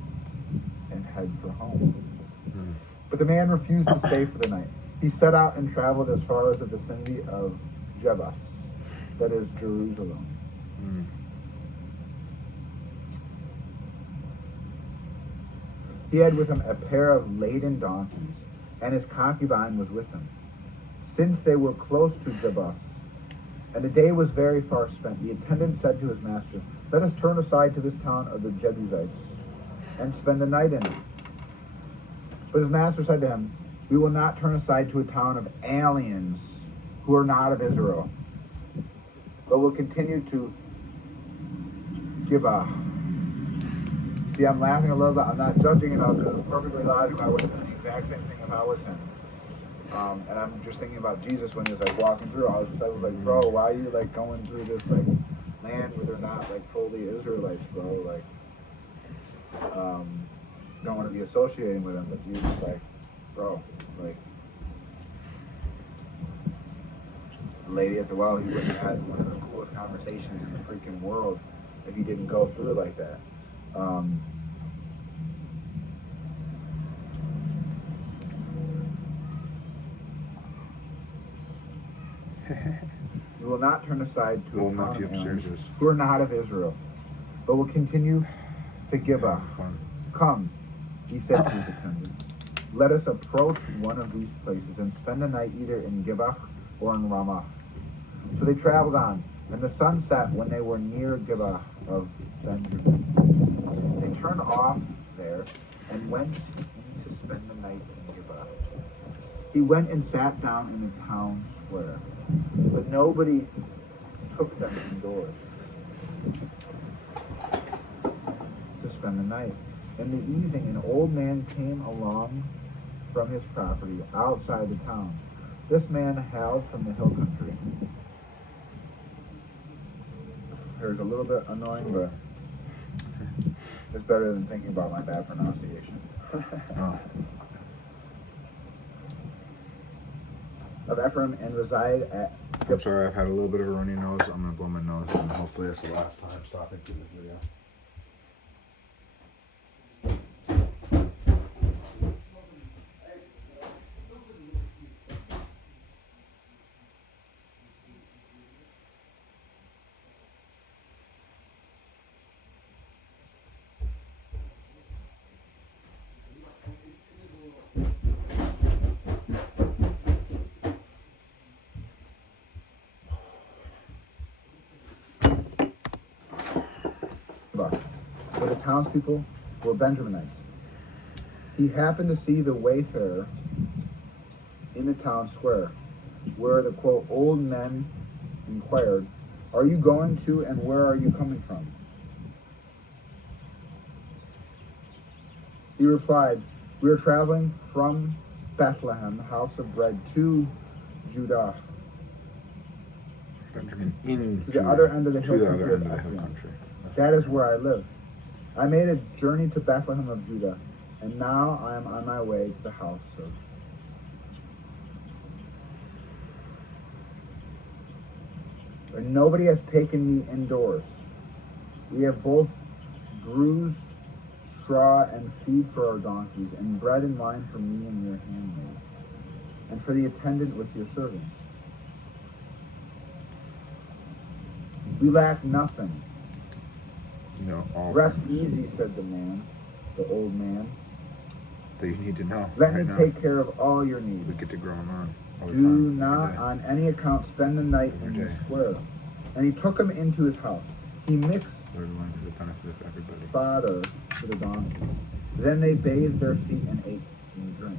and head for home. But the man refused to stay for the night. He set out and traveled as far as the vicinity of Jebus, that is Jerusalem. He had with him a pair of laden donkeys, and his concubine was with him. Since they were close to Jebus, and the day was very far spent, the attendant said to his master, let us turn aside to this town of the Jebusites, and spend the night in it. But his master said to him, we will not turn aside to a town of aliens who are not of Israel, but will continue to Gibeah. See, I'm laughing a little bit. I'm not judging it all because it's perfectly logical. I would have done the exact same thing if I was him. And I'm just thinking about Jesus when he was like walking through. I was like, bro, why are you like going through this like land where they're not like fully Israelites, bro? Like, don't want to be associating with them. But Jesus, like, bro, like, the lady at the well, he would have had one of the coolest conversations in the freaking world if he didn't go through it like that. We will not turn aside to a town of aliens who are not of Israel, but will continue to Gibeah. Come, he said to his attendant, let us approach one of these places and spend the night either in Gibeah or in Ramah. So they traveled on, and the sun set when they were near Gibeah of Benjamin. They turned off there and went to spend the night in Gibeah. He went and sat down in the town square, but nobody took them indoors to spend the night. In the evening, an old man came along from his property outside the town. This man hailed from the hill country. Here's a little bit annoying, but it's better than thinking about my bad pronunciation. Oh. Of Ephraim, and reside at... I'm sorry, I've had a little bit of a runny nose. I'm going to blow my nose, and hopefully that's the last time stopping through this video. For the townspeople were Benjaminites. He happened to see the wayfarer in the town square, where the, quote, old men inquired, "Are you going to, and where are you coming from?" He replied, "We are traveling from Bethlehem, house of bread, to Judah, Benjamin in to Judah, the other end of the to hill the country other of end of the hill Ephraim. country. That is where I live. I made a journey to Bethlehem of Judah, and now I am on my way to the house of..." And nobody has taken me indoors. We have both bruised straw and feed for our donkeys, and bread and wine for me and your handmaid, and for the attendant with your servants. We lack nothing. You know, all Rest things easy, said the man, the old man. that you need to know. Let right me now. take care of all your needs. We get to grow them on all the Do time. not every day. on any account spend the night Every in the day. square. And he took him into his house. He mixed Lord willing, for the benefit of everybody. fodder for the donkeys. Then they bathed their feet and ate and drank.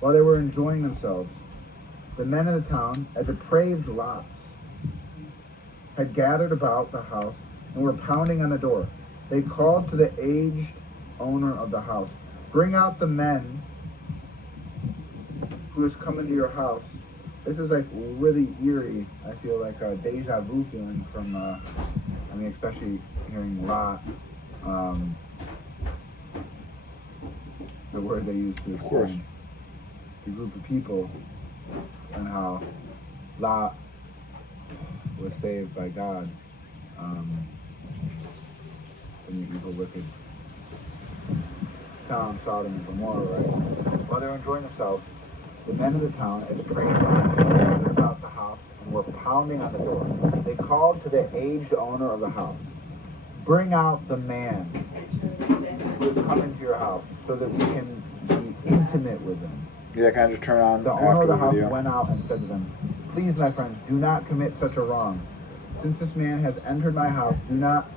While they were enjoying themselves, the men of the town, a depraved lots, had gathered about the house and were pounding on the door. They called to the aged owner of the house, "Bring out the men who has come into your house." This is like really eerie. I feel like a deja vu feeling from, especially hearing Lot, the word they use to Of course. explain the group of people, and how Lot was saved by God from the evil, wicked town, Sodom and Gomorrah, right? While they were enjoying themselves, the men of the town had prayed about the house and were pounding on the door. They called to the aged owner of the house, "Bring out the man who has come into your house so that we can be intimate with him." Yeah, can I just turn on The owner after of the the house video? went out and said to them, "Please, my friends, do not commit such a wrong. Since this man has entered my house, do not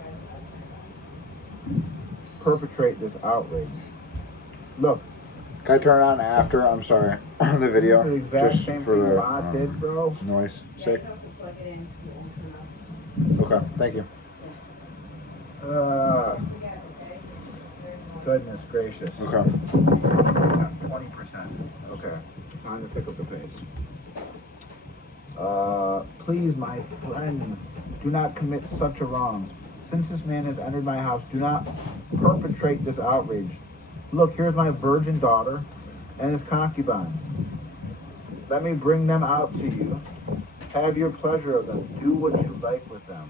perpetrate this outrage. Look, Can I turn it on after? I'm sorry. The video. this is the exact just same for thing the Lot did, bro. noise sake. Okay, thank you. Goodness gracious. Okay. 20%. Okay, time to pick up the pace. Please, my friends, do not commit such a wrong. Since this man has entered my house, do not perpetrate this outrage. Look, here's my virgin daughter and his concubine. Let me bring them out to you. Have your pleasure of them. Do what you like with them.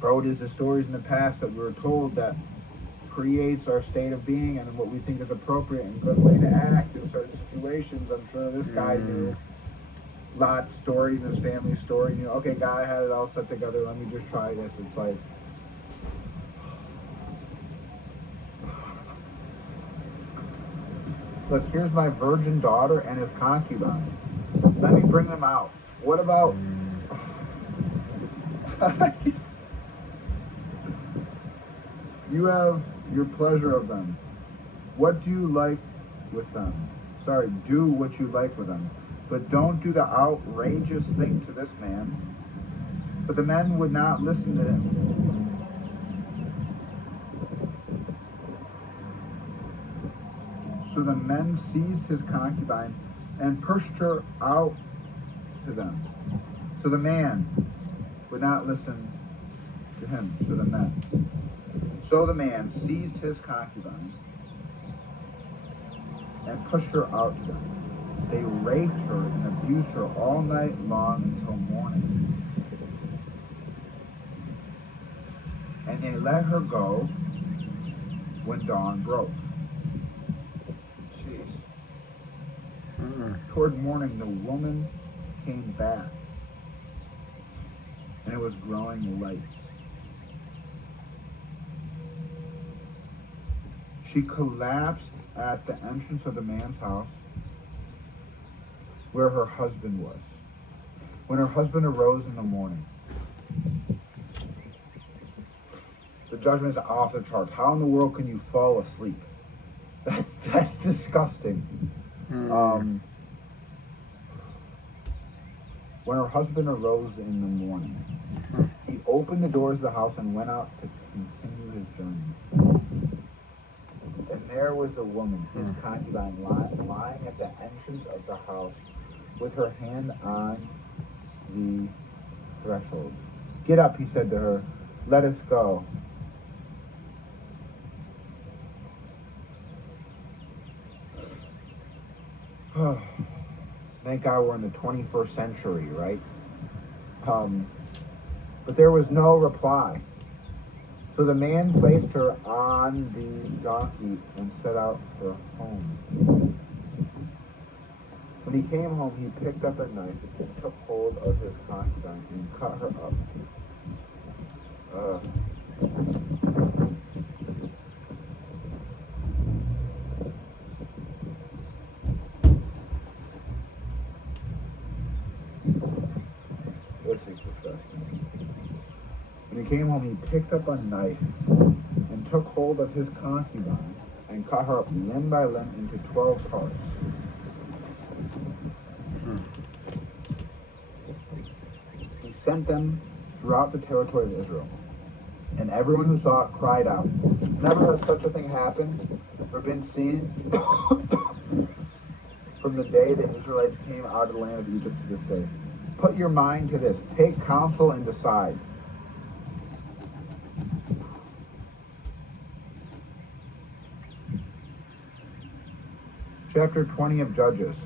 Bro, it is the stories in the past that we're told that creates our state of being and what we think is appropriate and good way to act in certain situations. I'm sure this guy knew Lot's story and his family's story. You know, okay, God had it all set together. Let me just try this. It's like, look, here's my virgin daughter and his concubine. Let me bring them out. What about... You have your pleasure of them. What do you like with them? Sorry, do what you like with them. But don't do the outrageous thing to this man. But the men would not listen to him. So the men seized his concubine and pushed her out to them. So the man would not listen to him. So the man seized his concubine and pushed her out to them. They raped her and abused her all night long until morning. And they let her go when dawn broke. Jeez. Toward morning, the woman came back, and it was growing light. She collapsed at the entrance of the man's house where her husband was. When her husband arose in the morning, the judgment is off the charts. How in the world can you fall asleep? That's disgusting. When her husband arose in the morning, he opened the doors of the house and went out to continue his journey. And there was a woman, his concubine, lying at the entrance of the house with her hand on the threshold. "Get up," he said to her. "Let us go." Thank God we're in the 21st century, right? But there was no reply. So the man placed her on the donkey and set out for home. When he came home, he picked up a knife and took hold of his concubine and cut her up. This is disgusting. When he came home, he picked up a knife and took hold of his concubine and cut her up limb by limb into 12 parts. He sent them throughout the territory of Israel, and everyone who saw it cried out. Never has such a thing happened or been seen from the day the Israelites came out of the land of Egypt to this day. Put your mind to this. Take counsel and decide. Chapter 20 of Judges.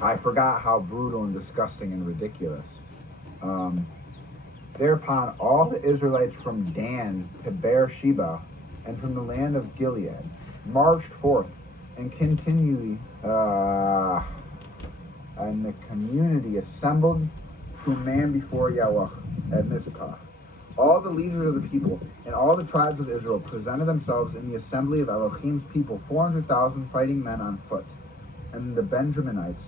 I forgot how brutal and disgusting and ridiculous. Thereupon all the Israelites from Dan to Beersheba and from the land of Gilead marched forth and continually, and the community assembled to a man before Yahweh at Mizpah. All the leaders of the people and all the tribes of Israel presented themselves in the assembly of Elohim's people, 400,000 fighting men on foot. And the Benjaminites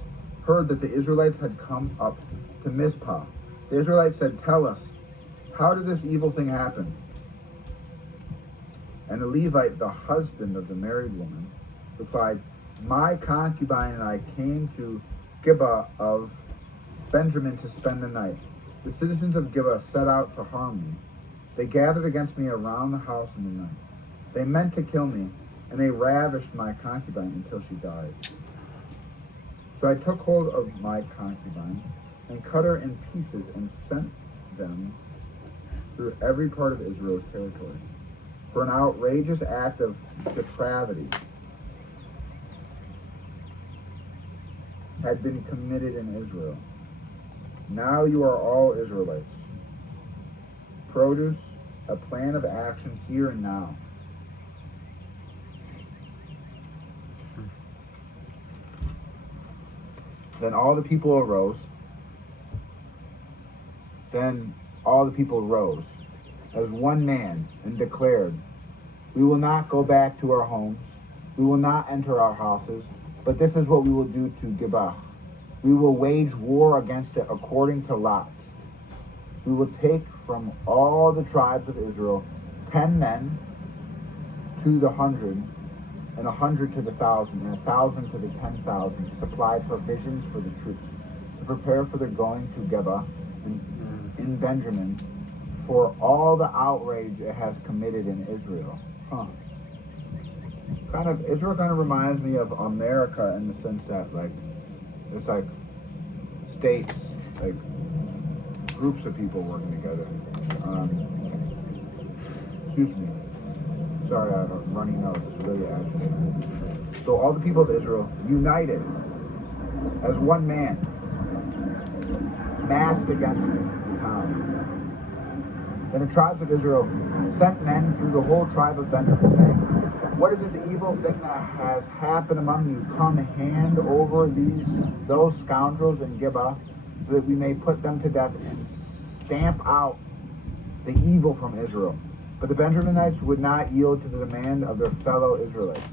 heard that the Israelites had come up to Mizpah. The Israelites said, "Tell us, how did this evil thing happen?" And the Levite, the husband of the married woman, replied, "My concubine and I came to Gibeah of Benjamin to spend the night. The citizens of Gibeah set out to harm me. They gathered against me around the house in the night. They meant to kill me, and they ravished my concubine until she died. So I took hold of my concubine and cut her in pieces and sent them through every part of Israel's territory. For an outrageous act of depravity had been committed in Israel. Now you are all Israelites. Produce a plan of action here and now." Then all the people rose as one man and declared, "We will not go back to our homes. We will not enter our houses, but this is what we will do to Gibeah. We will wage war against it according to lots. We will take from all the tribes of Israel 10 men to the 100, and 100 to the 1,000, and 1,000 to the 10,000 to supply provisions for the troops, to prepare for their going to Gibeah in Benjamin, for all the outrage it has committed in Israel." Israel kind of reminds me of America in the sense that like it's like states, like groups of people working together. Excuse me. Sorry, I have a runny nose. It's really agitating. So all the people of Israel united as one man, massed against the town. Then the tribes of Israel sent men through the whole tribe of Benjamin, saying, "What is this evil thing that has happened among you? Come, hand over those scoundrels in Gibeah, so that we may put them to death and stamp out the evil from Israel." But the Benjaminites would not yield to the demand of their fellow Israelites.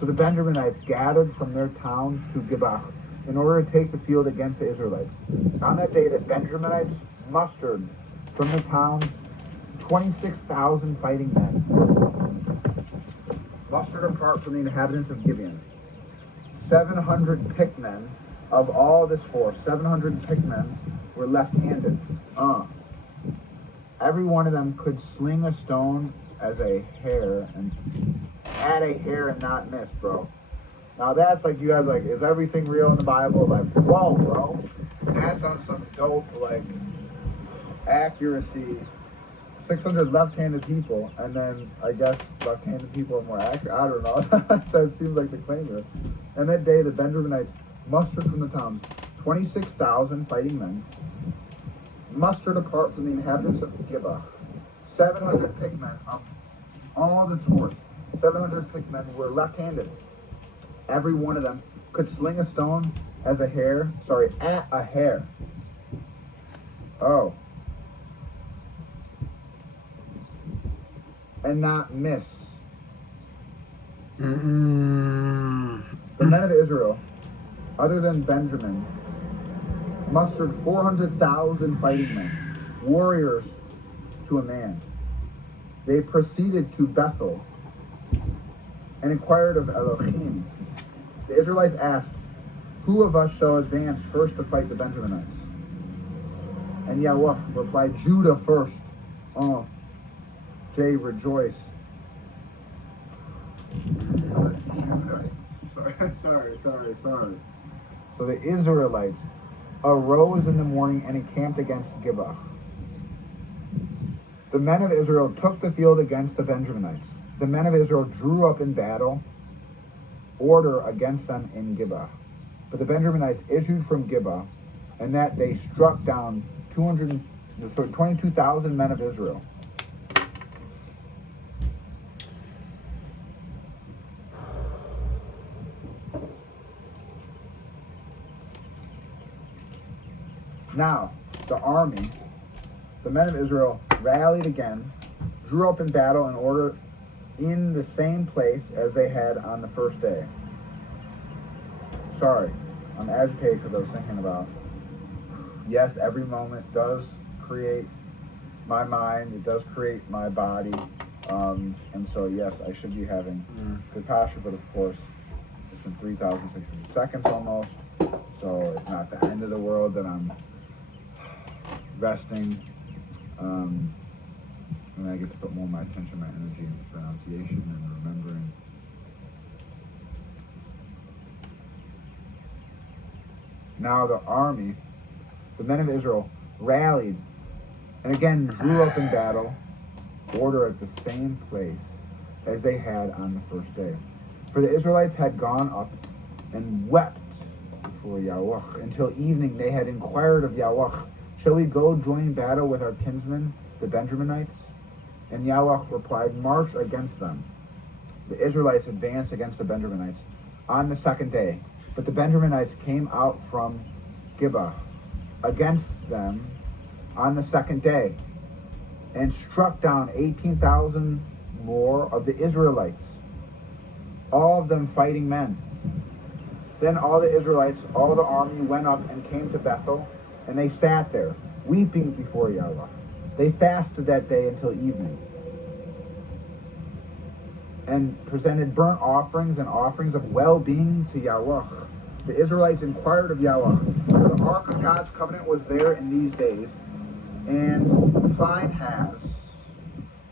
So the Benjaminites gathered from their towns to Gibeah in order to take the field against the Israelites. On that day, the Benjaminites mustered from the towns 26,000 fighting men, mustered apart from the inhabitants of Gibeon. 700 picked men of all this force, 700 picked men were left-handed. Every one of them could sling a stone as a hair and add a hair and not miss, bro. Now that's like, you have like, is everything real in the Bible? Like, whoa, bro. That's on some dope, like, accuracy. 600 left-handed people, and then I guess left-handed people are more accurate. I don't know. That seems like the claim here. And that day, the Benjaminites mustered from the towns 26,000 fighting men, mustered apart from the inhabitants of Gibeah. 700 picked men of all this force. 700 picked men were left-handed. Every one of them could sling a stone as a hair. Sorry, at a hair. Oh. And not miss. Mm-mm. The men of Israel, other than Benjamin, mustered 400,000 fighting men, warriors to a man. They proceeded to Bethel and inquired of Elohim. The Israelites asked, "Who of us shall advance first to fight the Benjaminites?" And Yahweh replied, "Judah first." Oh, Jay, rejoice. Sorry. So the Israelites arose in the morning and encamped against Gibeah. The men of Israel took the field against the Benjaminites. The men of Israel drew up in battle order against them in Gibeah. But the Benjaminites issued from Gibeah, and that they struck down 22,000 men of Israel. Now, the army, the men of Israel, rallied again, drew up in battle in order in the same place as they had on the first day. Sorry, I'm agitated because I was thinking about, yes, every moment does create my mind, it does create my body, and so yes, I should be having good posture, but of course, it's been 3,600 seconds almost, so it's not the end of the world that I'm resting, and I get to put more of my attention, my energy into pronunciation and remembering. Now the army, the men of Israel, rallied and again drew up in battle, order at the same place as they had on the first day. For the Israelites had gone up and wept before Yahweh. Until evening they had inquired of Yahweh, "Shall we go join battle with our kinsmen, the Benjaminites?" And Yahweh replied, "March against them." The Israelites advanced against the Benjaminites on the second day. But the Benjaminites came out from Gibeah against them on the second day and struck down 18,000 more of the Israelites, all of them fighting men. Then all the Israelites, all the army went up and came to Bethel, and they sat there, weeping before Yahweh. They fasted that day until evening, and presented burnt offerings and offerings of well-being to Yahweh. The Israelites inquired of Yahweh, for the ark of God's covenant was there in these days, and Phinehas,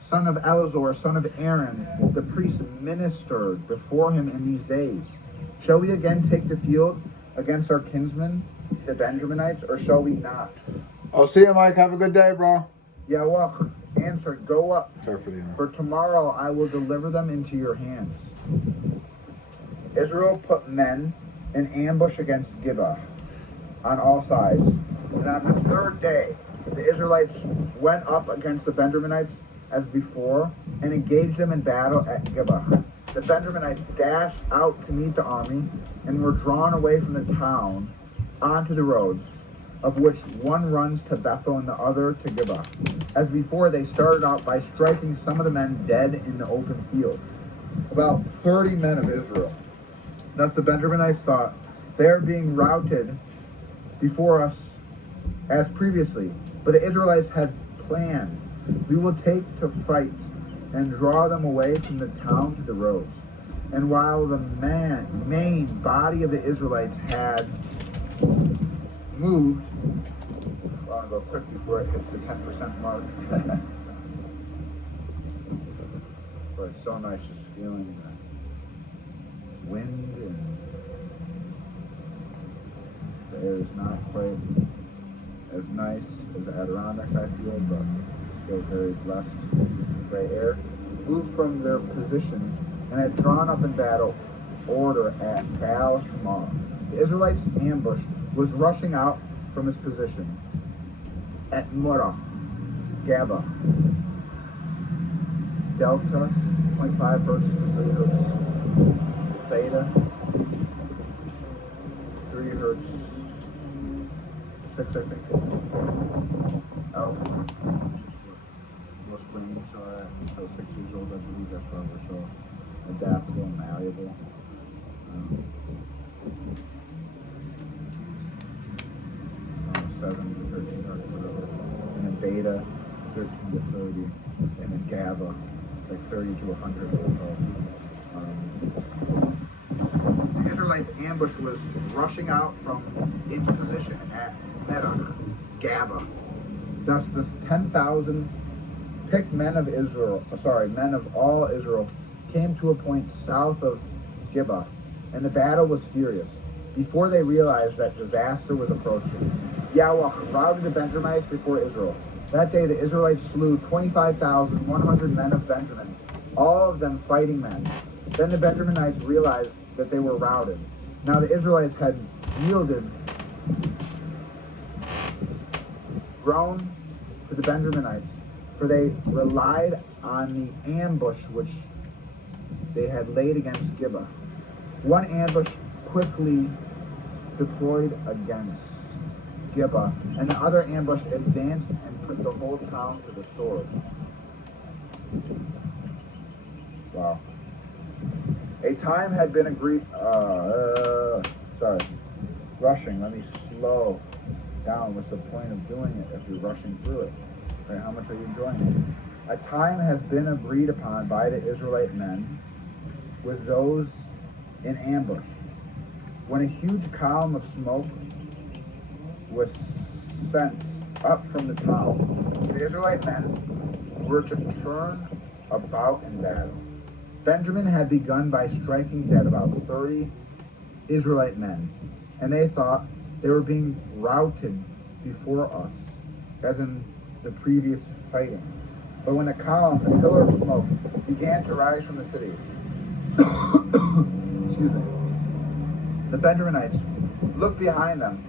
son of Elazar, son of Aaron, the priest, ministered before him in these days. Shall we again take the field against our kinsmen, the Benjaminites, or shall we not? I'll see you, Mike. Have a good day, bro. Yahweh answered, Go up, Carefully. for tomorrow I will deliver them into your hands. Israel put men in ambush against Gibeah on all sides. And on the third day, the Israelites went up against the Benjaminites as before and engaged them in battle at Gibeah. The Benjaminites dashed out to meet the army and were drawn away from the town onto the roads, of which one runs to Bethel and the other to Gibeah. As before, they started out by striking some of the men dead in the open field, about 30 men of Israel. Thus the Benjaminites thought, they are being routed before us as previously. But the Israelites had planned, we will take to fight and draw them away from the town to the roads. And while the main body of the Israelites had moved, I want to go quick before it hits the 10% mark. But it's so nice just feeling the wind, and the air is not quite as nice as the Adirondacks, I feel, but still very blessed. Gray air moved from their positions and had drawn up in battle order at Baal Shemar. The Israelites' ambush was rushing out from his position at Murah, Gaba, Delta, 0.5 hertz to 3 hertz, Theta, 3 hertz, 6 I think, Alpha, most brains are at until 6 years old, I believe. That's why we're so adaptable and malleable. 7 to 13 hertz, whatever. And then beta, 13 to 30. And then GABA, it's like 30 to 100. The Israelites' ambush was rushing out from its position at Medach, GABA. Thus the 10,000 picked men of all Israel came to a point south of Gibeah, and the battle was furious. Before they realized that disaster was approaching, Yahweh routed the Benjamites before Israel. That day the Israelites slew 25,100 men of Benjamin, all of them fighting men. Then the Benjaminites realized that they were routed. Now the Israelites had yielded, grown to the Benjaminites, for they relied on the ambush which they had laid against Gibeah. One ambush quickly deployed against Gibeah, and the other ambush advanced and put the whole town to the sword. Wow. A time had been agreed, rushing, let me slow down. What's the point of doing it if you're rushing through it? Right? How much are you enjoying it? A time has been agreed upon by the Israelite men with those in ambush. When a huge column of smoke was sent up from the town, the Israelite men were to turn about in battle. Benjamin had begun by striking dead about 30 Israelite men, and they thought they were being routed before us, as in the previous fighting. But when the column, the pillar of smoke, began to rise from the city, excuse me, the Benjaminites looked behind them,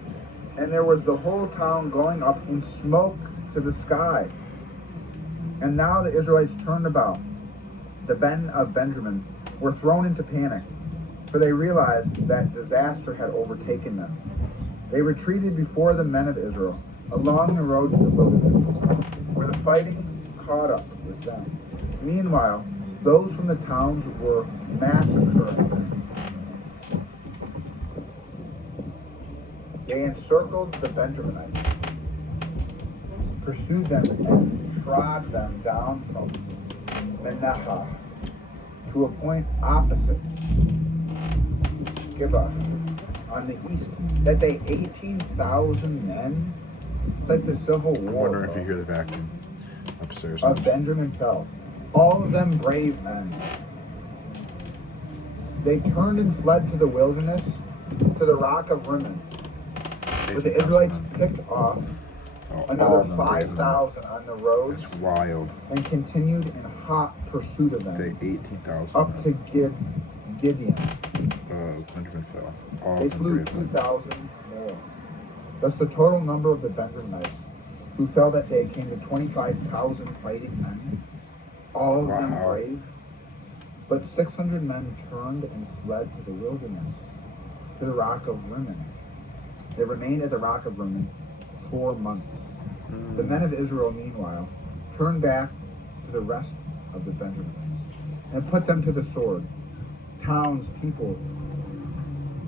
and there was the whole town going up in smoke to the sky. And now the Israelites turned about. The men of Benjamin were thrown into panic, for they realized that disaster had overtaken them. They retreated before the men of Israel along the road to the wilderness, where the fighting caught up with them. Meanwhile, those from the towns were massacred. They encircled the Benjaminites, pursued them, and trod them down from Menahah to a point opposite Gibeah on the east. That day, 18,000 men. It's like the Civil War. I wonder if you hear the vacuum upstairs. Of Benjamin fell. all of them brave men. They turned and fled to the wilderness, to the rock of Rimmon. But the Israelites picked off another 5,000 on the roads. That's wild. And continued in hot pursuit of them. They 18,000. Up to Gideon. Benjamin fell. All They of them slew brave men. 2,000 more. Thus the total number of the Benjamites who fell that day came to 25,000 fighting men, all of them Wow. brave. But 600 men turned and fled to the wilderness, to the rock of Rimmon. They remained at the rock of Rimmon 4 months. The men of Israel, meanwhile, turned back to the rest of the Benjamites and put them to the sword. Towns, people,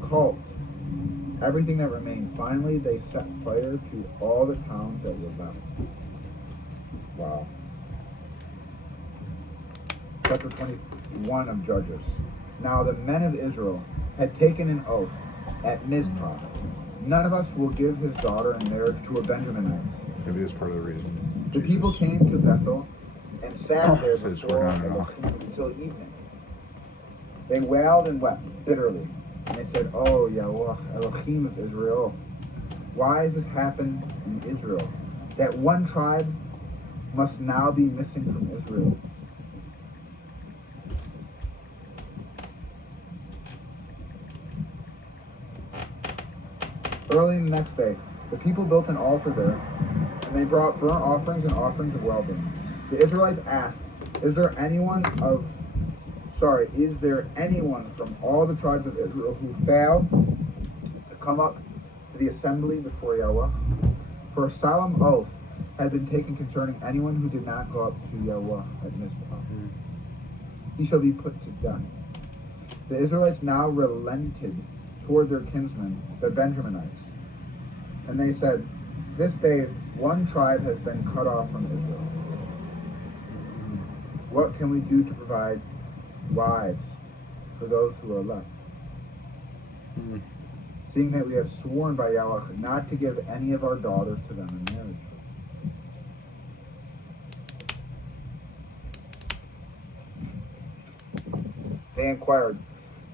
cult, everything that remained. Finally, they set fire to all the towns that were left. Wow. Chapter 21 of Judges. Now the men of Israel had taken an oath at Mizpah. None of us will give his daughter in marriage to a Benjaminite. Maybe that's part of the reason. The people came to Bethel and sat there So it's before written on Elohim until evening. They wailed and wept bitterly, and they said, "Oh Yahweh, Elohim of Israel, why has this happened in Israel? That one tribe must now be missing from Israel." Early the next day, the people built an altar there, and they brought burnt offerings and offerings of well-being. The Israelites asked, Is there anyone from all the tribes of Israel who failed to come up to the assembly before Yahweh? For a solemn oath had been taken concerning anyone who did not go up to Yahweh at Mizpah. He shall be put to death. The Israelites now relented toward their kinsmen, the Benjaminites. And they said, This day one tribe has been cut off from Israel. What can we do to provide wives for those who are left? Seeing that we have sworn by Yahweh not to give any of our daughters to them in marriage. They inquired,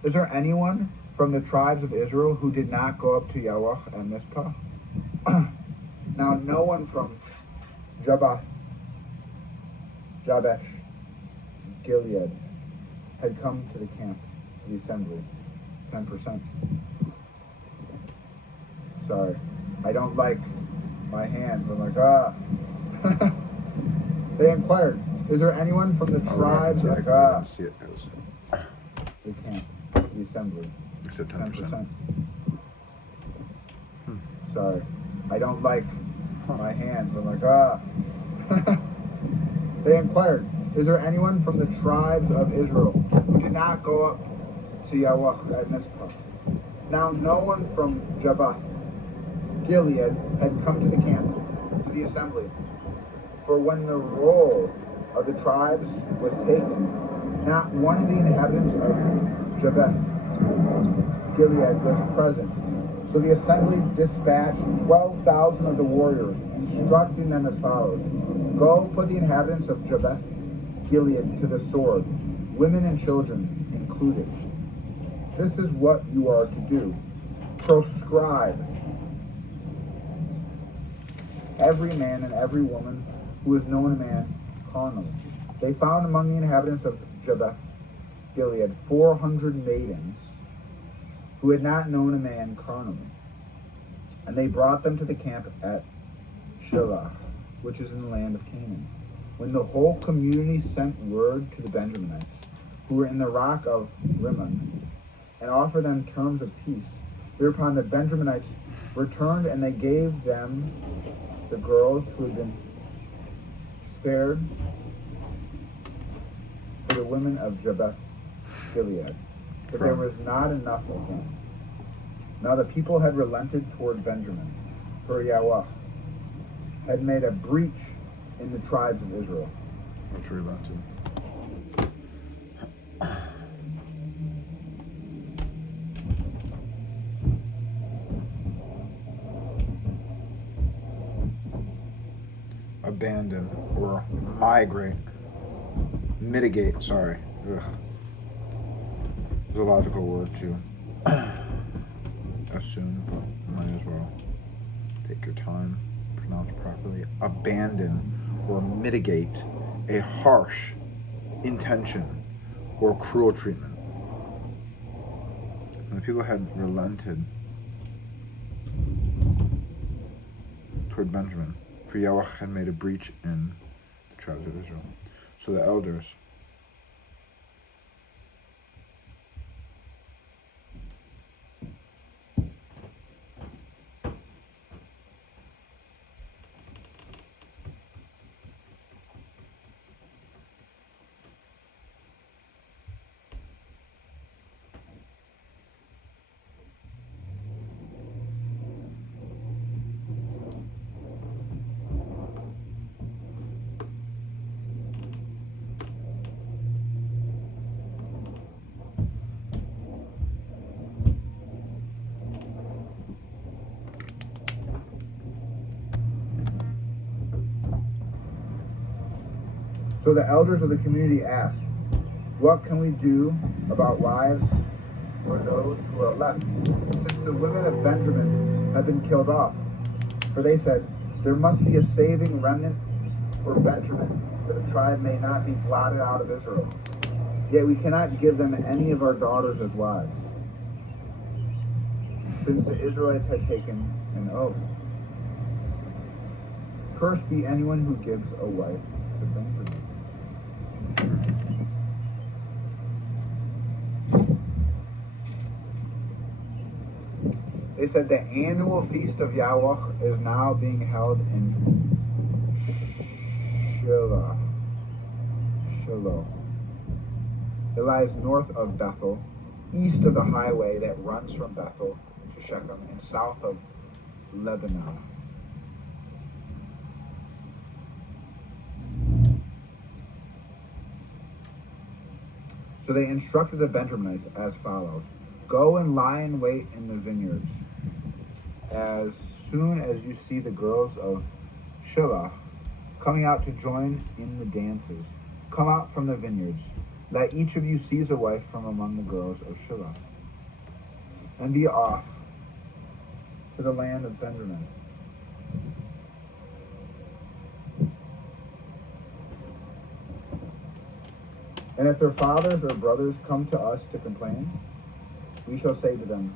Is there anyone from the tribes of Israel who did not go up to Yahweh and Mizpah? Now no one from Jabesh, Gilead, had come to the camp, to the assembly. 10%. Sorry, I don't like my hands. I'm like, They inquired, Is there anyone from the tribes of See it goes. the camp, the assembly? I said 10%. Sorry, I don't like my hands. I'm like, They inquired, Is there anyone from the tribes of Israel who did not go up to Yahweh at Mizpah? Now no one from Jabesh, Gilead, had come to the camp, to the assembly. For when the roll of the tribes was taken, not one of the inhabitants of Jabesh, Gilead was present. So the assembly dispatched 12,000 of the warriors, instructing them as follows. Go put the inhabitants of Jabesh, Gilead to the sword, women and children included. This is what you are to do. Proscribe every man and every woman who has known a man carnally. They found among the inhabitants of Jabesh, Gilead, 400 maidens who had not known a man carnally. And they brought them to the camp at Shiloh, which is in the land of Canaan. When the whole community sent word to the Benjaminites, who were in the rock of Rimmon, and offered them terms of peace, thereupon the Benjaminites returned, and they gave them the girls who had been spared for the women of Jabesh Gilead. But there was not enough of them. Now the people had relented toward Benjamin, for Yahweh had made a breach in the tribes of Israel. What's relented? Abandon or migrate. mitigate, sorry. Ugh. It's a logical word to assume, but might as well take your time, pronounce properly. Abandon or mitigate a harsh intention or cruel treatment. And the people had relented toward Benjamin, for Yahweh had made a breach in the tribes of Israel. So the elders So the elders of the community asked, "What can we do about wives for those who are left, since the women of Benjamin have been killed off?" For they said, "There must be a saving remnant for Benjamin, that the tribe may not be blotted out of Israel. Yet we cannot give them any of our daughters as wives, since the Israelites had taken an oath. Cursed be anyone who gives a wife to Benjamin." They said the annual feast of Yahweh is now being held in Shiloh. It lies north of Bethel, east of the highway that runs from Bethel to Shechem, and south of Lebanon. So they instructed the Benjaminites as follows: "Go and lie in wait in the vineyards. As soon as you see the girls of Shiloh coming out to join in the dances, come out from the vineyards. Let each of you seize a wife from among the girls of Shiloh, and be off to the land of Benjamin. And if their fathers or brothers come to us to complain, we shall say to them,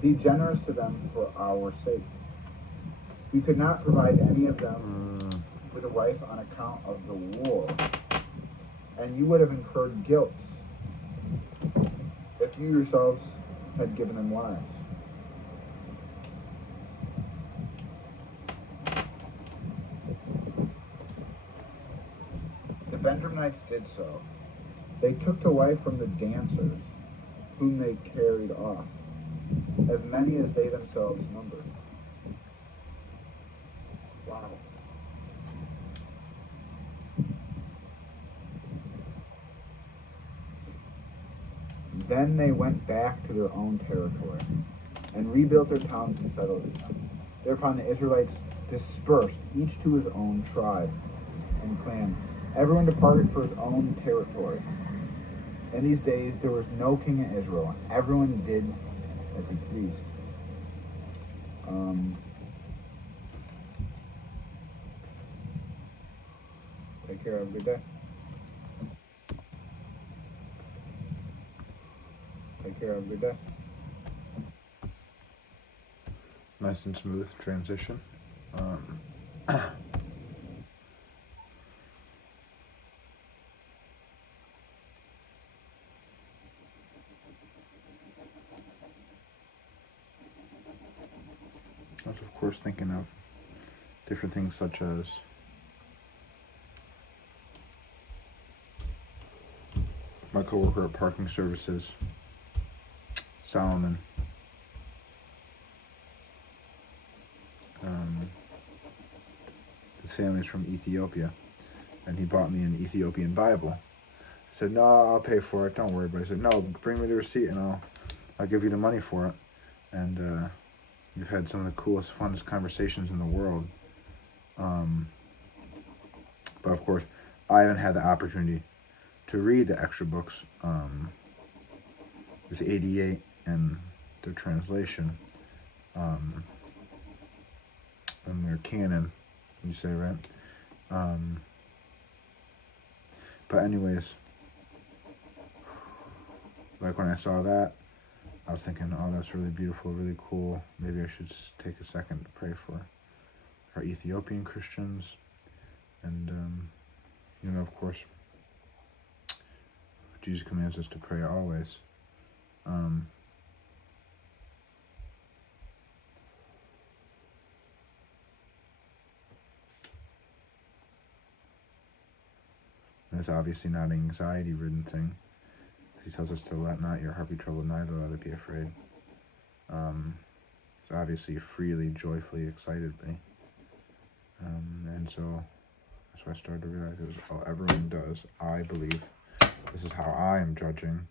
be generous to them for our sake. We could not provide any of them with a wife on account of the war, and you would have incurred guilt if you yourselves had given them wives. The Benjaminites did so. They took to wife from the dancers, whom they carried off, as many as they themselves numbered. Wow. Then they went back to their own territory and rebuilt their towns and settled in them. Thereupon the Israelites dispersed, each to his own tribe and clan. Everyone departed for his own territory. In these days there was no king in Israel. Everyone did as he pleased. Take care. Have a good day. Take care. Have a good day. Nice and smooth transition. I was, of course, thinking of different things such as my coworker at Parking Services, Solomon. His family's from Ethiopia, and he bought me an Ethiopian Bible. I said, no, I'll pay for it, don't worry. But I said, no, bring me the receipt and I'll give you the money for it. And we've had some of the coolest, funnest conversations in the world. But of course, I haven't had the opportunity to read the extra books. There's 88 and their translation, and their canon, you say, right? But anyways, like when I saw that, I was thinking, oh, that's really beautiful, really cool. Maybe I should take a second to pray for our Ethiopian Christians. And, of course, Jesus commands us to pray always. And it's obviously not an anxiety-ridden thing. He tells us to let not your heart be troubled, neither let it be afraid. It's obviously freely, joyfully, excitedly. And so that's why I started to realize it was all everyone does. I believe this is how I am judging.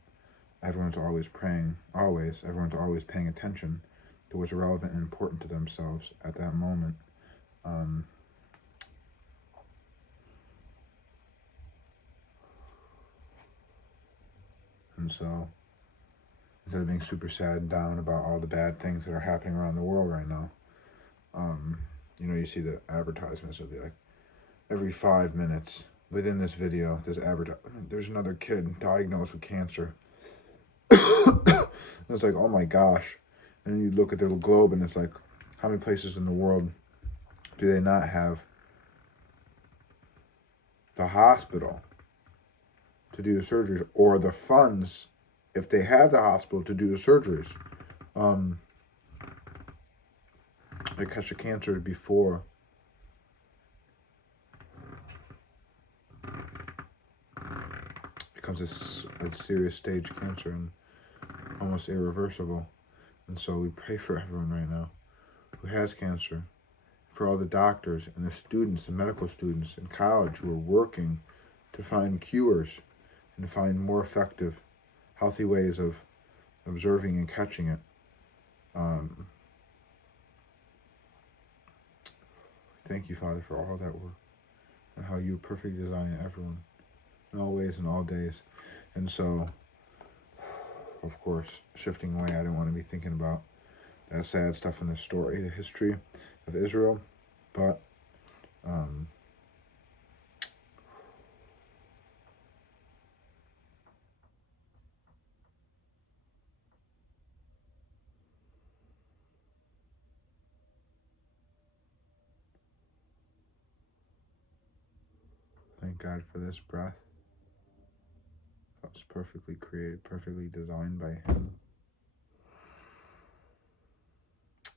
Everyone's always praying, always. Everyone's always paying attention to what's relevant and important to themselves at that moment. And so, instead of being super sad and down about all the bad things that are happening around the world right now, you see the advertisements. It'll be like, every 5 minutes within this video, there's another kid diagnosed with cancer. It's like, oh my gosh. And you look at the globe and it's like, how many places in the world do they not have the hospital to do the surgeries, or the funds, if they have the hospital, to do the surgeries? They catch the cancer before it becomes a serious stage cancer and almost irreversible. And so we pray for everyone right now who has cancer, for all the doctors and the students, the medical students in college who are working to find cures and to find more effective, healthy ways of observing and catching it. Thank you, Father, for all that work and how you perfectly design everyone in all ways and all days. And so, of course, shifting away, I didn't want to be thinking about that sad stuff in the story, the history of Israel, but thank God for this breath. That was perfectly created, perfectly designed by Him.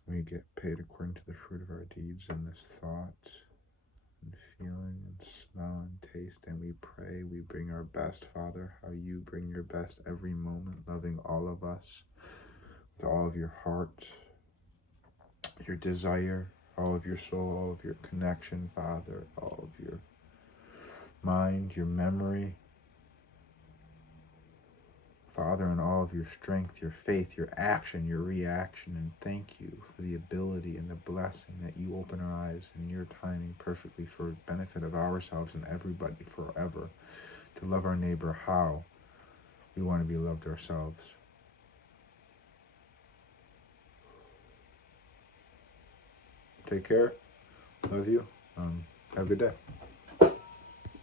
We get paid according to the fruit of our deeds in this thought and feeling and smell and taste, and we pray, we bring our best, Father, how you bring your best every moment, loving all of us with all of your heart, your desire, all of your soul, all of your connection, Father, all of your mind, your memory, Father, and all of your strength, your faith, your action, your reaction. And thank you for the ability and the blessing that you open our eyes in your timing perfectly for the benefit of ourselves and everybody forever, to love our neighbor how we want to be loved ourselves. Take care. Love you. Have a good day.